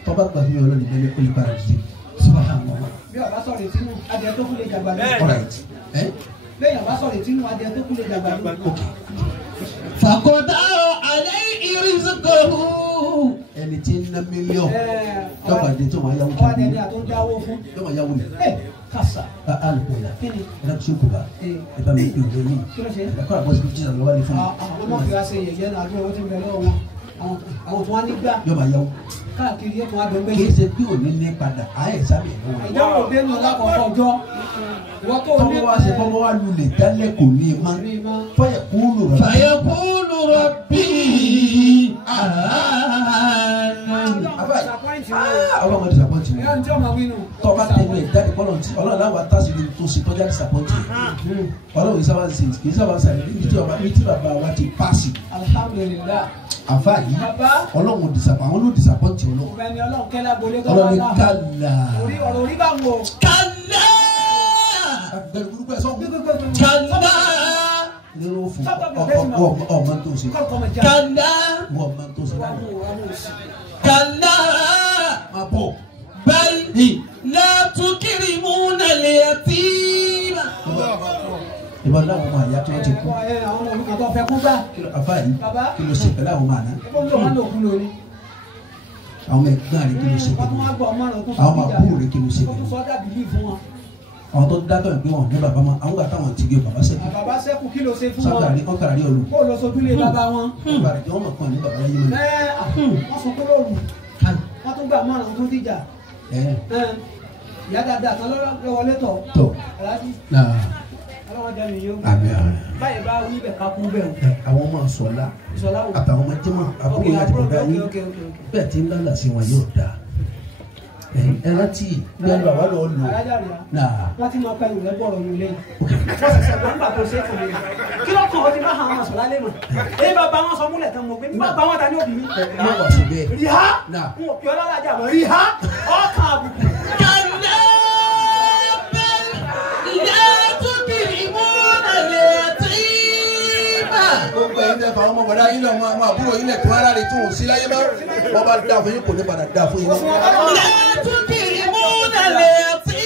tọ́ba gba fún mi ọlọ́ni bẹ́ẹ̀ ní olùbára jíjẹ subhanallah. bí ọba sọ̀rọ̀ ìtinú adìẹ tó kú lè dàgbà ní. bẹ́ẹ̀ ọba sọ̀rọ̀ ìtinú adìẹ tó kú lè dàgbà ní. fàkọ̀dá alẹ́ ìrìnsìkòhù. ẹni tí ń ná mílíọ̀nù dọ́gba dé tó máa yáwó kí. ọba dẹni àtúndáwó fún. dọ́gba yáwó ni. kásá. alùpùpù la ẹ̀dá tó kù bá ẹ bá mi pè é lóyún. ẹ̀kọ́ àbọ̀sí bí jíjà lọ́wọ́ ní fún mi. ọmọ fi wá ṣe yẹ̀yẹ́ náà àbí owó tí ń bẹ lọ́wọ́ wọn àwọn tó wá nígbà. yọba yáwó. káàkiri yẹ kó wá dọ̀gbẹ́ kì í ṣe bí òní ní padà ayé sábẹ̀ lọ́wọ́. ìdáwó dénú lákòókò ọjọ́. tọ́wọ́ wá ṣe fọwọ́ wá lulẹ̀ dálẹ̀ kò ní ma fọyẹ̀ kúlù rẹ̀. fàyẹ̀ kúlù rẹ̀ bí àwọn ọmọ disapọ́ntì wọn tọ́ba tẹnu ẹ̀ jáde kọ́lọ̀ tí ọlọ́run láwọn atásìlẹ̀ tó ṣe tọ́jà disapọ́ntì ọlọ́run yìí sábà ṣe kì í sábà ṣe ní tí bàbá wa ti paasi. alhamdulilayi. àfa yìí ọlọ́run disapọ́ntì àwọn ló disapọ́ntì ọlọ́run. ọ̀gbẹ́ni ọlọ́run kẹ́lá bolé tó ọlọ́run kàlà. ọ̀rọ̀ orí bá wò. kàlà. kàlà. lérò fún ọmọ tó ṣe. kàlà. ọmọ tó ṣe. kàlà. máa bọ̀. báyìí látúkìrìmúnà lè tí. ìbọn náà wọn máa yá tí wọn ti kú. àwọn olùkọ́ tó fẹ́ kú gbà. àfa yìí kí ló ṣe pẹ̀lú àwọn màná. àwọn ẹ̀gbọ́n rẹ̀ kí ló ṣe pẹ̀lú àwọn àbúrò rẹ̀ kí ló ṣe pẹ̀lú àwọn tó dájọ́ ìgbé wọn ní bàbá wọn àwọn gbàtà wọn ti gbé bàbá sẹ́kù. bàbá sẹ́kù kí ló ṣe fún wọn. sábàárì ọkàrà rí ọlù. kó lọ sojúlé bàbá wọn. bàbá rẹ̀ jẹ́ wọn mọ̀ kàn ní bàbá yìí mọ́. wọ́n sọ pé lóru wọ́n tún gbà márùn-ún tó dìjà. ìyá dáadáa kan lọ́wọ́ létọ̀. tọ́ ọlọ́wọ́ jẹ́ mi yóò. àmì àrùn. báyìí bá wí bẹ̀ ká kún bẹ̀ o. àwọn ọmọ sọlá àtàwọn ọmọ jẹ́mọ̀ àbúrò láti bàbá yín bẹ́ẹ̀ tí ń lálà sí wọn yóò dáa. ẹ rántí gbẹ́nu àwa lọ lò. wọ́n ti máa pa ìwé bọ̀rọ̀ yìí lẹ́yìn. wọ́n ṣẹ̀ṣẹ̀ wọ́n gbà tó ṣe é fún mi. kí ló kàn ó ti máa hàn án sọ̀lá lé mọ̀. èyí bá bá wọn sọ múlẹ̀ tán mọ̀ pé nígbà bá wọn ta ní òbí mi. rí ha n ò pè ọ́ lọ́lájà mọ̀ rí ha ọkàn àbùkù. kàlà bẹ́ẹ̀ látúkìrìmúnà lè tí. gbogbo ẹ̀yin tẹ́ fà ọmọ bọ̀dá yín lọ́wọ́ àwọn àbúrò yín lẹ̀ tó ara rẹ̀ tó sí láyé mọ́ wọ́n bá dá fún yín kò ní padà dá fún yín. látúkìrìmúnà lè tí.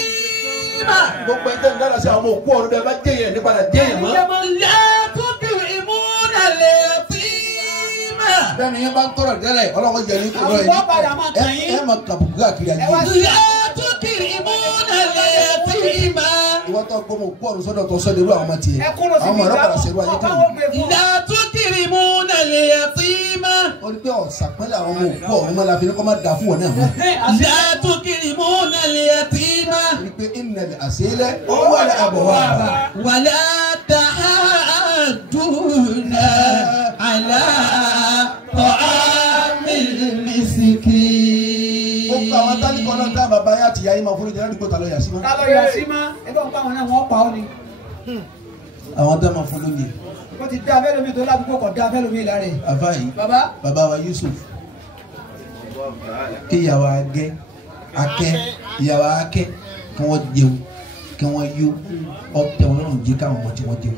gbogbo ẹ̀yin tẹ́ ń dára sí àwọn òkú ọ̀run bẹ́ẹ̀ bá jẹ́yẹ̀ ní padà jẹ́yẹ̀ mọ́. látúkìrìmúnà lè tí. bẹ́ẹ̀ni yẹn bá ń tọrọ dẹ́rẹ̀ ọlọ́run jẹ ní kúrò yìí ẹ máa kàbùkù káàkiri àyè. látúkìrìmúnà lè tí. ìwọ́n tó gbọ́ mọ̀ òkú ọ̀run sọ́dọ̀ tó sọ́dọ̀ irú àwọn ọmọ tiẹ̀ àwọn ọmọ ọ̀rọ̀ padà ṣerú ayé kan. látúkìrìmúnà lè tí. ó ní pé ọ̀sàpẹ́lẹ̀ àwọn ọmọ òkú ọ̀run mọ́ la fi ní kọ́ máa dà fún wọn náà mọ́. látúkìrìmúnà lè tí. ó ní pé ìnàlẹ̀ àṣẹlẹ̀ ọwọ́ àlẹ́ àbọ̀ wà. wàlá tàhádùnà àlá ta'amil miskin. ó gba àwọn tálíkọ̀ náà dá bàbá yá àtìyá yín máa fún ìdílé àdúgbò ta lọ yà sí mọ́. ta lọ yà sí mọ́ ẹgbẹ́ òǹkà wọn náà wọ́n pa ọ́ ni. àwọn tẹ́ máa fún lónìí. wọ́n ti dá abẹ́lómi tó ládùúgbò kọ̀ dá abẹ́lómi lára ẹ̀. àfa yìí bàbá wa Yusuf kí ìyàwó akẹ́ ìyàwó akẹ́ kí wọ́n jẹun kí wọ́n yó ọ̀tẹ̀ wọn náà jẹ́ káwọn ọmọ tí wọ́n jẹun.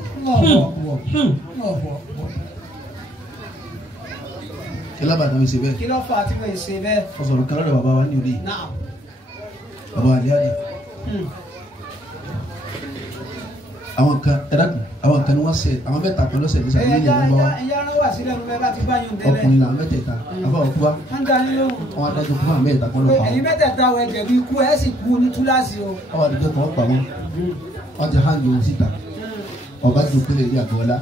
kí ló bá náà ṣe bẹ́ẹ̀. kí ló fà á tí wọ́n ṣe bẹ́ẹ̀. wọ́n sọ̀rọ̀ kan lọ́dọ̀ bàbá wa ní òde yìí. bàbá wa lé àdé. àwọn kan ẹ̀dàkùn àwọn kan ni wọ́n ṣe àwọn mẹ́ta kan lọ́sẹ̀ ní sàbílì ìlú bá wa. ẹ̀yà ara wà sílẹ̀ ní bẹ́ẹ̀ bá ti bá yín tẹ́lẹ̀. ọkùnrin làwọn mẹ́tẹ̀ẹ̀ta àbá òkú wa. wọn adájọ́ fún àwọn mẹ́ta kan lọ́pàá. ẹ̀yin mẹ́tẹ̀ẹ̀ta wọ ẹ̀jẹ̀ bí ikú ẹ̀ sì kú ní túláàsì o. àwọn àdìjọ́ kan pa wọn wọ́n ti hàn yòó síta ọba jù pélé ní àgọ́lá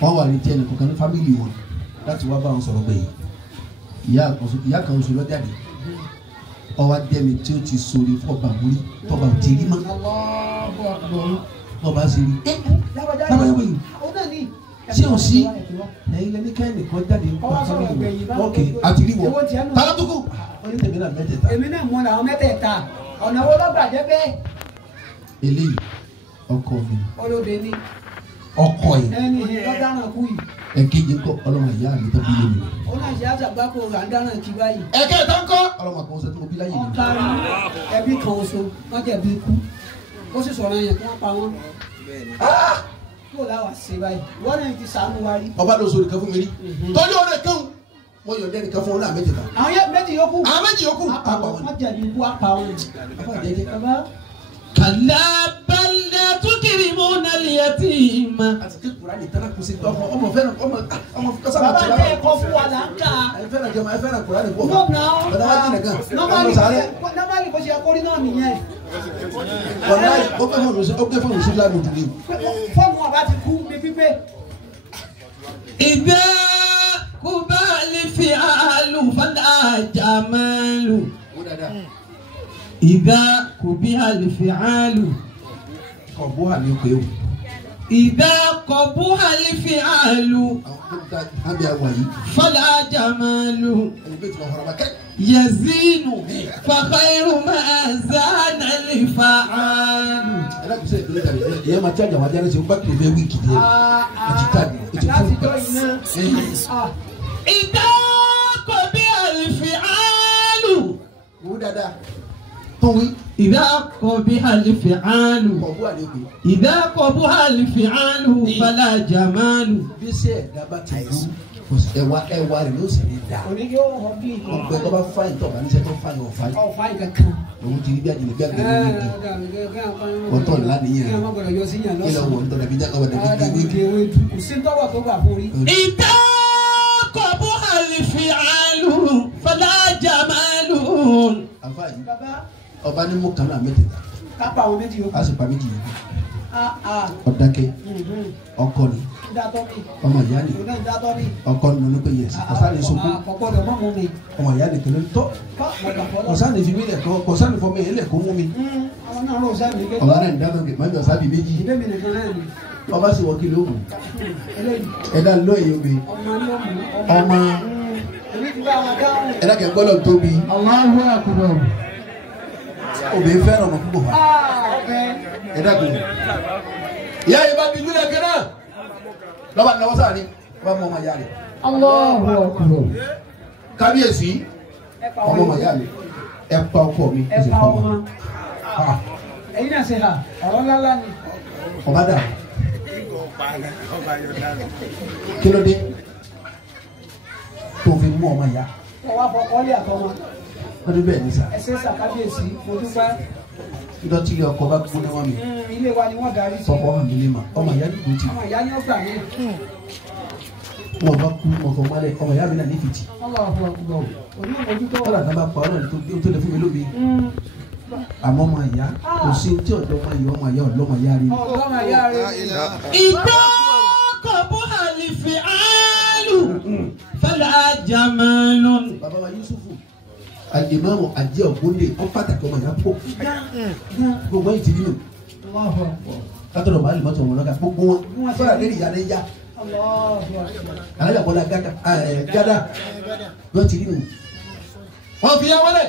wọ́n wà ní tiẹ̀ nìkan ní fámìlì wọn láti wá bá wọn sọ̀rọ̀ bẹ́ẹ̀ ìyá kan oṣù lọ́jáde ọwọ́ dẹ́mi tí ó ti sori fún ọba àmúrí tọba ò ti rí mọ́ ọba ṣe rí lábàáyé wẹ̀yìn ṣé o sí ẹ̀yin lẹ́ni káyọ̀ nìkan jáde nípa fámìlì wọn ok àti rí wọn tààtúkù ọyún tèmi náà mẹ́tẹ̀ẹ̀ta. èmi náà mọ làwọn mẹ́tẹ̀ẹ̀ta ọ̀nà wo lọ́gbà jẹ́ bẹ́ẹ̀. eléyìí ọkọ mi. olóde ni. ọkọ yìí. ẹni lọ́dà náà kú yìí. ẹ̀kejì ńkọ́ ọlọ́mọ ìyá mi tó bí lómi. ó náà ṣe àṣàgbákò ràǹdà náà kí báyìí. ẹ̀kẹta ńkọ́ ọlọ́mọ kan ṣe tó bí láyé mi. ọ̀kárí ẹbí kan oṣù wọ́n jẹ̀bi ikú ó sì sọ̀rọ̀ yẹn kí wọ́n pa wọ́n. kí o láwà ṣe báyìí wọ́n náà ti sàánú wa rí. ọba ló sori kan fún mi rí. tọ́jú ọ̀rẹ́ kan wọ́n yọ̀ dẹ́ni kan fún ọ náà méjì kan. àwọn méjì yòókù. àwọn méjì yòókù. wọ́n jẹ̀bi ikú apá wọn. كلا بل لا تكرمون اليتيم. àti kí Kùránì tẹ́lẹ̀ kù sí ọmọ fẹ́ràn ọmọ kásá máa bàbá tẹ ẹ̀kọ́ fún wa là ń kà. ẹ fẹ́ràn jẹun ẹ fẹ́ràn Kùránì pọ̀. no na ọ̀dọ̀ wa jìnnà gan. normally bó ṣe akórí náà nìyẹn. ọ̀dọ̀ ó gbé fóònù sí lánàá òdùdí. fóònù ọba ti kú ní pípé. إذا قبى الفعل فلا جمال. إذا قبح الفعل kọ̀bùhà ní pé o. إذا قبح الفعل فلا جمال. يزين فخير ما زان الفعال. ìyá máa jáde àwọn ajá ṣe ń bá kiri fẹ́ wíìkì díẹ̀ àti káàdì ètò fún إذا قبح الفعل. wú dáadáa tó wí. إذا قبح الفعل. kọ̀bùhà ní pé. إذا قبح الفعل فلا جمال. bí sẹ́ ẹ̀dá bá ti wú ẹwà rẹ̀ ló sì ní dá. òní yóò hàn bí. ọgbẹ́ tó bá fáyìn tó bá ní sẹ́ tó fáyìn ọ̀fáyìn. ọ̀fáyìn kankan. òun ti rí bí àjèjì bí àgbẹ̀ ní ìdí. ọ̀tọ̀ ńlá nìyẹn. ilẹ̀ wọ̀ ń tọ́jà bí jákàá wà dàbí gèwé. kò sí tọ́wọ̀ tó gbà fún rí. إذا قبح الفعل فلا جمال. àfáàyè ọba ní mú kan náà mẹ́tẹ̀ẹ̀ta. kápá àwọn méjì yòókù. a sì pa méjì yòókù. ọ̀dákẹ́ ọkọ ni ọmọ ìyá ni ọkọ ni ló pé yẹ ọ̀sán ni sọ́kù ọmọ ìyá ni kẹlẹ́ tọ́ ọ̀sán ni fi mí lẹ̀ kọ́ ọ̀sán ni fọ́ mi yẹn lẹ̀ kó mú mi. ọba náà ń dáná kẹ má bí ọ̀sán bí méjì ọba sì wọ kí ló mú ẹ̀dá ló èyí omi ọmọ ẹ̀dá kẹ́ gbọ́dọ̀ tóbi Allahu Akbar. obìnrin fẹ́ràn ọmọ púpọ̀ fà ẹ̀dá kò ìyá yìí bá dijú lẹ́kẹ́ náà lọ́ba ní ọwọ́ sáà ni wọ́n mú ọmọ ìyá rẹ̀. Allahu Akbar. kábíyèsí ọmọ ọmọ ìyá rẹ̀ ẹ pa ọkọ mi ẹ sì pa ọmọ. ẹ̀yin náà ṣe hà ọ̀rọ̀ ńláńlá ni. ọba dà kí ló dé tó fi mú ọmọ ìyá. ọwọ́ àfọkọ́lé àtọmọ. wọ́n ti bẹ́ẹ̀ ní sà. ẹsẹ̀ sàkábíyèsí mo dúpẹ́. ìdọ̀tí ilé ọkọ̀ bá gbóná wọn mi. ilé wa ni wọ́n darí sí. fọkọ hàn mí lé ma ọmọ ìyá ní kùtì. ọmọ ìyá ni ó gbà mí. wọn bá kú wọn fọ mọ́lẹ̀ ọmọ ìyá mi náà ní fìtì. ọ̀là kan bá pa ọ̀nà tó lè fún mi lómi. àmọ́ ọmọ ìyá kò sí tí ọ̀dọ́ ọmọ ìyá ọlọ́mọ ìyá rí. إذا قبح الفعل فلا جمال. bàbá wa Yusufu àdèmọ́mọ́ àjẹ ògbóǹde ọ pàtàkì ọmọ ìyá pọ̀ gbogbo ẹ̀ ti nínú kátó bá alimọ́tò wọn lọ́gà gbogbo wọn fẹ́ràn lẹ́yìn ìyá lẹ́yìn yá alájà bọ́lá gádà wọ́n ti nínú wọ́n fi yá wọlé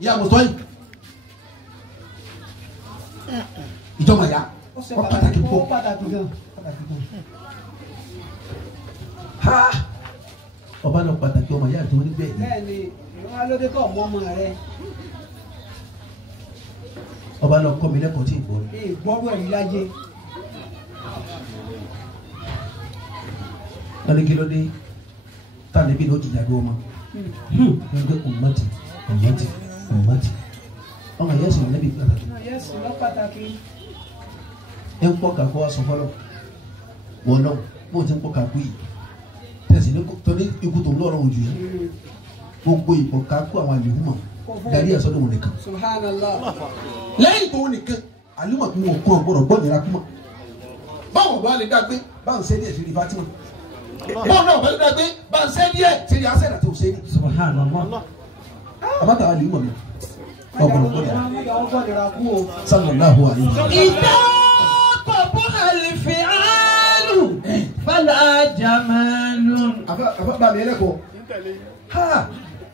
ìyá mùsùlùmí ìjọba ya ọ pàtàkì pọ̀ ọba náà pàtàkì ọmọ ìyá àti wọn ní bẹ́ẹ̀ ni. bẹ́ẹ̀ni wọn lóde kọ ọmọ ọmọ rẹ. ọba náà kọ́ mi lẹ́kọ̀ọ́ tí ì gbọ́. gbọ́dọ̀ ẹ̀rí láyé. wọ́n ní kí ló dé tá a lè bí ní o jìjà gbé ọmọ. wọ́n gbé ọmọdé ọmọ ìyá sọ̀rọ̀ lẹ́bi pàtàkì. yẹ́sì lọ pàtàkì. ẹ ń pọ̀ kakọ́ aṣọ fọlọ́ wọ́n náà bó ti ń pọ̀ kakú yìí tẹ̀sí ní tọ́ni ikú tó ń lọ́rọ̀ ojú yìí gbogbo ìpọ̀ kakú àwọn àlèhùn mọ̀ darí ẹ̀sọ́ ní wọn nìkan. Subhanallah. lẹ́yìn tó wọn nìkan àlùmọ̀ kí wọn kún ọgbọ́dọ̀ gbọ́ nira kú mọ̀. báwo bá lè dá gbé bá ń sẹ́ni ẹ̀sìn ìfà tí wọn. báwo náà bá lè dá gbé bá ń sẹ́ni ẹ̀ sẹ́ni asẹ́ àti òsẹ́ni. Subhanallah. àbáta àlèhùn mọ̀ ọgbọ́dọ̀ gbọ́ nira kú o. sallallahu alaihi wasallam. إذا قبح الفعل فلا جمال. àbá bá mi ẹlẹ́kọ̀ọ́ ha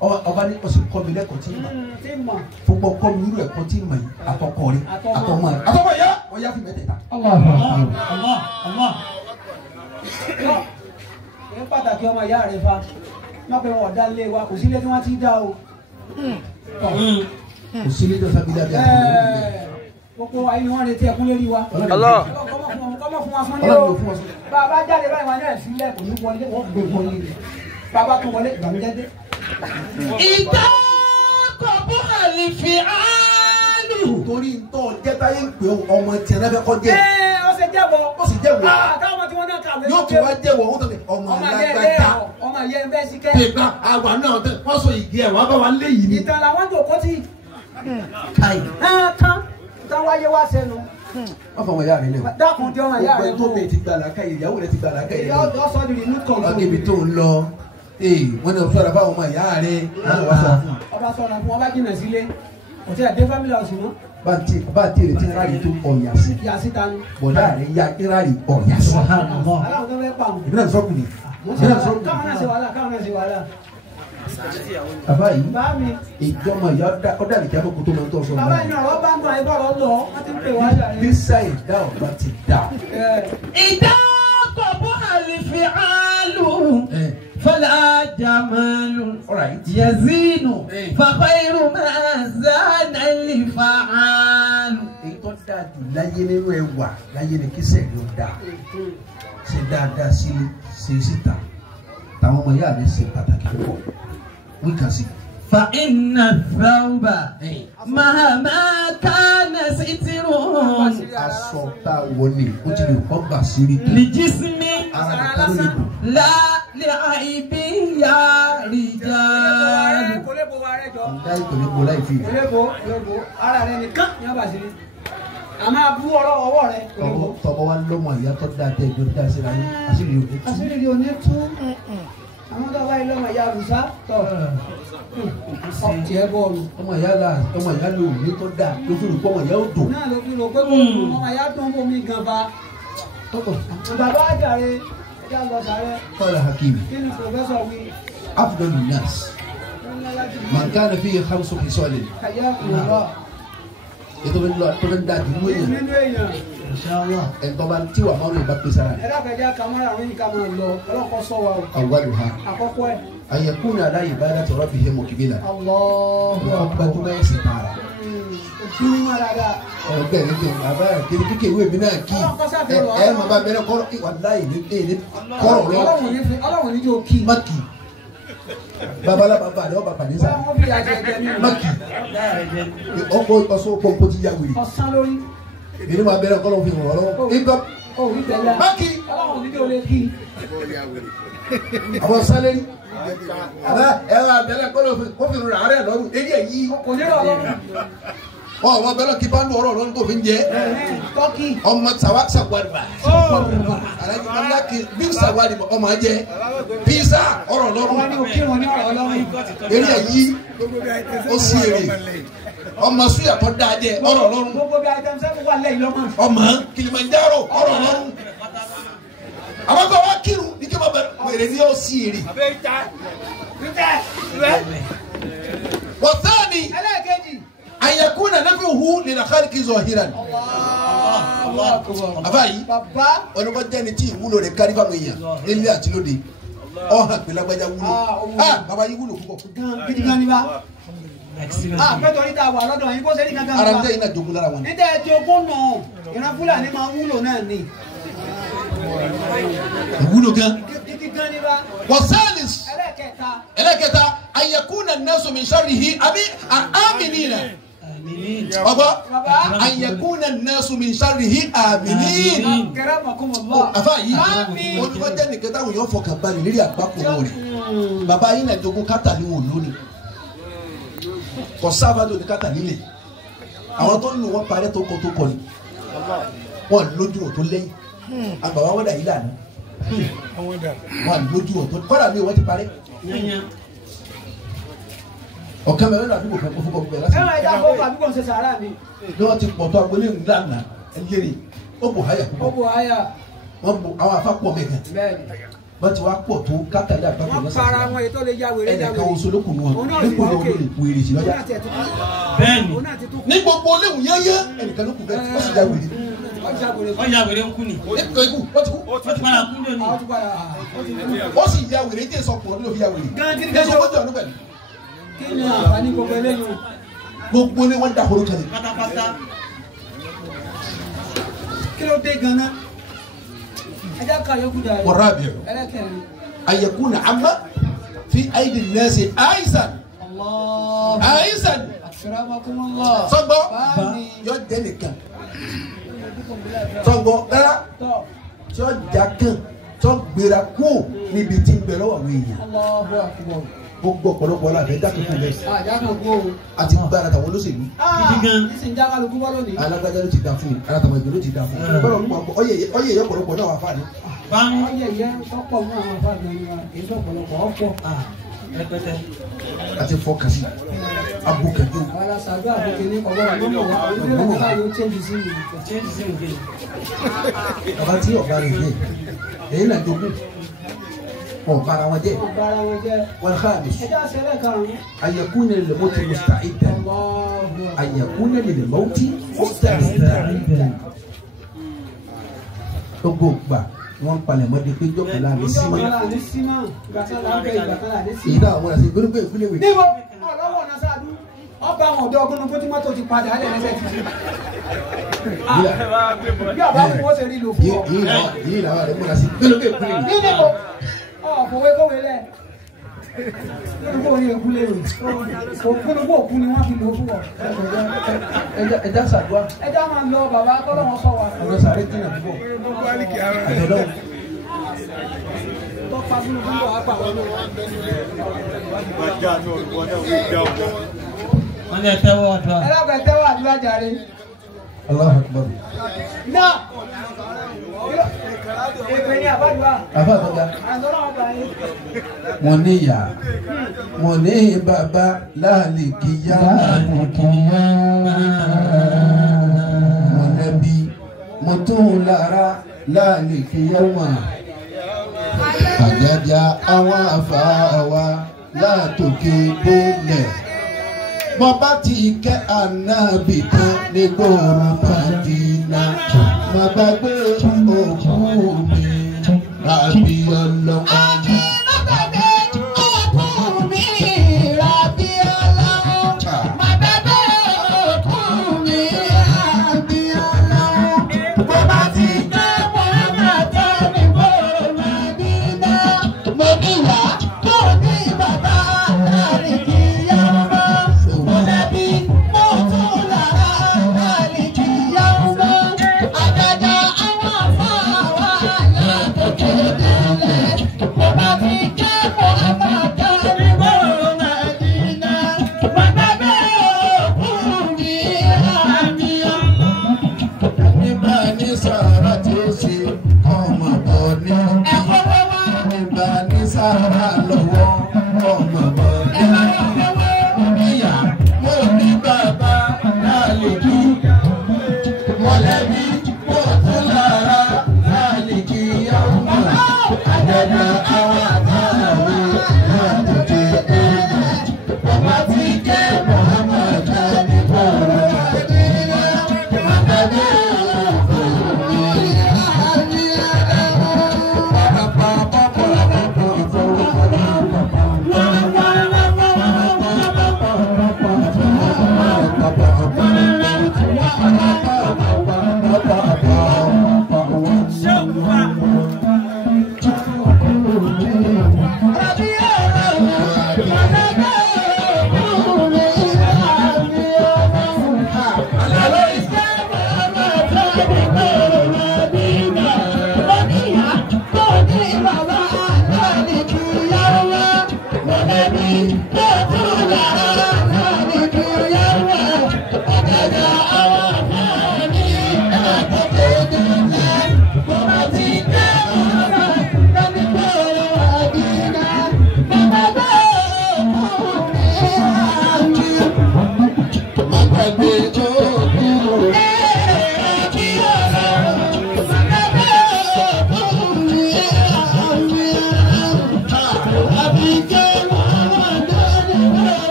ọba ní ọ̀sẹ̀ kọ́ mi lẹ́kọ̀ọ́ tí mà fúnpọ̀ kọ́ mi irú ẹ̀kọ́ tí mà yìí àtọkọ rẹ̀ àtọmọ rẹ̀ àtọmọ yá wọ́n yá fi mẹ́tẹ̀ẹ̀ta. ní pàtàkì ọmọ ìyá rẹ̀ fa má pé wọn ọ̀dá lé wa kò sílé tí wọ́n ti dá o. kò sílé tó sábìlì àbí àtúntò gbogbo ayé ni wọ́n retí ẹkún lérí wa. kọ́mọ fún wa sán lé o bàbá jáde báyìí wọn náà sílẹ̀ kò ní wọlé wọ́n gbé wọlé rẹ̀ bàbá tún wọlé ìgbàlódé dé. ìdá kọ̀bú àlìfì áàlù. torí ntọ́ jẹ́táyé ń pè ọmọ tiẹ̀ fẹ́ kọ́ jẹ́. ó ṣe jẹ́wọ́. ó sì jẹ́wọ́. táwọn tí wọ́n náà kàwé. yóò tún wá jẹ́wọ́ ó tẹ̀lé ọmọ alágbádá. ọmọ yẹn bẹ́ẹ̀ sí kẹ́. pèpà àwa náà wọ́n sọ ìdí ẹ̀ wọ́n bá wa lé yìí ni. ìtàn làwọn jòkó tì. káyì. tán wáyé wá sẹ́nu. wọ́n fọ ọmọ ìyá rẹ lẹ. dákun tí ọmọ ìyá rẹ tó bẹ ti gbàlá káyì ìyàwó rẹ ti gbàlá káyì. ìyá ọ̀dọ́ sọ di remote control. wọ́n níbi tó ń lọ wọ́n ní ọ̀ṣọ́ àdàbà ọmọ ìyá rẹ. ọba sọ̀rọ̀ fún ọba jìnnà sílé kò tí ì dé family house mọ́. bá a ti rè tí ráàyè tó ọ̀yà sí. ìyá síta ni. bọ̀dá rẹ̀ ya ráàyè ọ̀yà sí. aláwọ̀ tó fẹ́ pa àwọn. ìbílẹ̀ sọ́kùnrin. káwọn náà ṣe wàhálà káwọn náà ṣe wàhálà. bàbá yìí bá mi. ìjọmọ ìyá ọ̀dà nìkan kó tó máa ń tọ́ sọ. bàbá yìí ọ̀rọ̀ bá ń gbọ́ ẹgbẹ́ ọ̀rọ̀ lọ wọ́n ti ń pè wá jà. bísà ìdá ọ̀bá ti dà. ìdá kọ̀bú àlìfì áàlù. فلا جمال يزين فخير ما زان الفعال. èyí tó dáa jù láyé nínú ẹwà láyé ni kí sẹ́yìn ó dáa ṣe dáadáa sílé ṣe síta táwọn ọmọ ìyá rẹ̀ ṣe pàtàkì púpọ̀ wí kà sí. فإن الثوب مهما كان ستره. aṣọ tá a wọ ni ó ti lè kọ́ bà sírí. لجسم ara nìkan ló lè bò. لا لعيب يا رجال. kò lè bo wa rẹ jọ. ǹda ìpèlè bo láì fi. kò lè bo ara rẹ nìkan ní ọba sílé a máa bú ọwọ́ rẹ. tọwọ́ wa lọ́mọ ìyá tó dáa tẹ́ ìjọ dáa síra yín àṣírí òní tú. àṣírí òní tú àwọn tó bá yẹ lọ́mọ ìyá àbùsá tọ̀ ọ̀tí ẹ bọ́ọ̀lù. ọmọ ìyá lò ní tó dáa ló fi rò pé ọmọ ìyá ó dùn. náà ló fi rò pé ọmọ ìyá dùn bomi gan ba. bàbá àjàre ẹja lọ sàrẹ. kọ́lá hakim. kí ni pòfẹ́sọ̀ wí. afdalu nas man kana fihi khamsu khisalin. kàyà kùnà. ètò tó ń da dùnú èèyàn. nínú èèyàn. ẹ̀ńtọ́ba tí wàá máa ń bá pèsè ara rẹ̀. ẹ dákẹ́jà kamara àwọn yìí ká máa lọ ọlọ́kọ sọ wa o. awwaluha àkọ́kọ́ ẹ̀. an yakuna ala ibadati rabbihi muqbilan. Allah. gbajúmọ̀ ẹ̀sìn tààrà. kiri ma dada. ẹgbẹ́ rẹ̀ kì í bàbá rẹ̀ kiri kíkẹ́ ìwé mi náà kí ẹ máa bá bẹ̀rẹ̀ kọ́rọ̀ wàláyé ní kọ́rọ̀ lọ. ọlọ́run ní jẹ́ òkì. má kì í babalaba ba rẹ̀ ọba pàdé sáré. wọ́n fi àjẹ jẹ nínú. má kì í ọkọ̀ ọsọ pọ̀npọ̀ ti ya wèrè. ọ̀sán lórí. èmi máa bẹ̀rẹ̀ kọ́rọ̀ fi ràn ọ́ lọ́wọ́. ikọ́ òní tẹ̀lé. má kì í. ọlọ́run ní jẹ́ olè kí. àwọn sálẹ̀ ẹ wà bẹ̀rẹ̀ kọ́rọ̀ fi ràn àárẹ̀ lọ́rùn èyí ẹ̀ yí. kò ní lọ lọ́rùn. ọmọ bẹ̀rẹ̀ kí bá ń lọ ọ̀rọ̀ tó fi ń jẹ. tọ́kì. ọmọ sàwárì bá. alájí ọlá kì bí sàwárì ọmọ jẹ pizza ọ̀rọ̀ lọ́rùn. wọ́n ní òkè wọn ní ọ̀rọ̀ lọ́rùn. eré ẹ̀ yí ó sí èrè ọmọ suya tó dáa jẹ ọ̀rọ̀ lọ́rùn. gbogbo bí ayélujára sẹ́kù wà lẹ́yìn lọ́mọ. ọmọ Kilimanjaro ọ̀rọ̀ lọ́rùn. àwọn kan wá kírun ní kí wọ́n bẹ̀rẹ̀ wèrè ní ó sí èrè. wọ́n sáàni ẹlẹ́ẹ̀kejì. ayakuna nafihu lil khalqi zahiran. àbáyé bàbá. onígbàjẹ́ ni tí ìwúlò rẹ̀ kárí fáwọn èèyàn nílé àti lóde ọ̀hàn pé lágbájá wúlò bàbá yìí wúlò púpọ̀. gidi gan ni bá. pẹ́tọ́ níta wà lọ́dọ̀ yín kó sẹ́ni gangan. ara ń tẹ́ iná jogun lára wọn. níta ẹ̀ tí ogún nà ìran Fúlàní máa wúlò náà ni. ìwúlò gan. gidi gan ni bá. wasalis ẹlẹ́kẹta. ayakuna nasu min sharrihi àbí aminina. ọgbọ́ ayakuna nasu min sharrihi aminin. karamakumullah. àfa yìí olùkọ́jẹ́ nìkan táwọn èèyàn fọkàn balẹ̀ lórí àgbákò rẹ̀ bàbá yìí náà jogun kátà ni wọn lónìí kò sábà tó ní kátà nílẹ̀ àwọn tó ń lò wọ́n parẹ́ tó kọ́ tó kọ́ ni wọ́n lójú ọ̀ tó lẹ́yìn àgbàwá wọ́dà yìí lànà wọ́n lójú ọ̀ tó kọ́dà mi wọ́n ti parẹ́ ọ̀kan mẹ́rin àdúgbò kan kó fún kọ́kọ́ bẹ́ẹ̀ láti. ẹ̀rọ ẹ̀dá àbọ̀ àdúgbò ń ṣe sàárà mi. ní wọ́n ti pọ̀ tó agbolé ńlànà ẹ̀yẹ́rì ó bò háyà púpọ̀ ó bò háyà. wọ́n bò àwọn afá pọ̀ mẹ́gàn. bẹ́ẹ̀ni. bá ti wá pọ̀ tó kátàlẹ́ àgbàdo wọ́n para wọn ètò lè ya wèrè ya wèrè. ẹnìkan oṣù lókun wọn nípò lọ́wọ́ wèrè sí lọ́jà. bẹ́ẹ̀ni ní gbogbo léwu yẹ́yẹ́ ẹnìkan ló kù bẹ́ẹ̀ ó sì já wèrè. wọ́n ya wèrè ń kú ni. nípa ikú wọ́n ti kú. wọ́n ti padà kú ní òní. ó sì ya wèrè tí èso ọkùnrin ló fi ya wèrè. èso gbọ́dọ̀ ọdún pẹ̀lú. kí ni àǹfààní gbogbo eléyìí. gbogbo ní wọ́n dàkóró kan ní. pátápátá. kí ló dé gan-an. ẹja ká yókù dà. wọ́rọ̀ àbí ẹ̀rọ. ẹlẹ́kẹ̀rin. ayẹkùnà àmà fi àyèdè nẹ́ẹ̀sì àìsàn. àìsàn. sọgbọ́ yọ jẹ́ nìkan. sọgbọ́ rárá tí ó jà kàn tí ó gbéra kú níbi tí ń bẹ lọ́wọ́ àwọn èèyàn. gbogbo ọ̀pọ̀lọpọ̀ la fẹ́ dákun fún bẹ́ẹ̀. àti gbára tàwọn olóṣèlú. alágbájá ló ti dà fún un alátàwọn ìgbẹ́ ló ti dà fún un. bọ́lá ọ̀pọ̀ ọyẹ ìyẹ́ ọ̀pọ̀lọpọ̀ náà wà fáàní. ọyẹ ìyẹ́ ọ̀pọ̀ náà wà fáàní èyí ọ̀pọ̀lọpọ̀ ọ̀pọ̀. àti fọkàsí abúkẹ́kẹ́. alasàdó àbúkẹ́ni ọ̀gbọ́n àgbọ̀n wà ní ọ̀gá yóò change sí mi. bàbá tí ọ̀gá rẹ̀ yẹ èyí là jogún ọ̀bára wọn jẹ́ wọn xaalis ayakuna lil mauti musta'idan ayakuna lil mauti musta'idan gbogbo gbà wọn palẹ̀ mọ́ de pé jọ́kọ̀lá ní símá èyí náà wọ́n ṣe gbẹ́rùgbẹ́ ìpínlẹ̀ wẹ̀. níbo ọlọ́wọ́ náà sáájú ọba àwọn ọ̀dọ́ ọgbọ́n fún tí mọ́tò ti padà á lẹ̀ lẹ́sẹ̀ títí. bí ọba fún wọn ṣe rí lò fún ọ. yìí làwọn àrẹ múra sí gbẹ́rùgbẹ́ ìpínlẹ̀ wẹ̀. níbo ọ̀fọ̀wé kówé lẹ̀ níbo ni èkú lè rò òkúnukú òkú ni wọ́n fi lò fún ọ. ẹja sàdúrà. ẹja máa ń lọ bàbá kọ́lọ́wọ́n sọ wa. ọ̀rọ̀ sàré jìnnà púpọ̀. àtẹ̀lọ́. tọ́pa fún un bọ̀ apá wọn. wọ́n ní ẹ̀tẹ́wọ́ àdúrà. ẹlẹ́gbẹ̀ẹ́ tẹ́wọ́ àdúrà jàre. Allahu Akbar. náà èpè ní àbádùá. àbádùá. àtọ́nà ọba yìí. wọ́n ní ìyá wọ́n ní bàbá láàlì kíyá. mọ̀lẹ́bí mo tún lára láàlì kíyá wọn. àjàjà àwọn àfàwà látòkè délẹ̀. mo bá ti kẹ́ ànábì kan ní gbòòrò Mádínà. mo gbàgbé òkú mi rábì ọlọ́wọ́.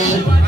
Amin.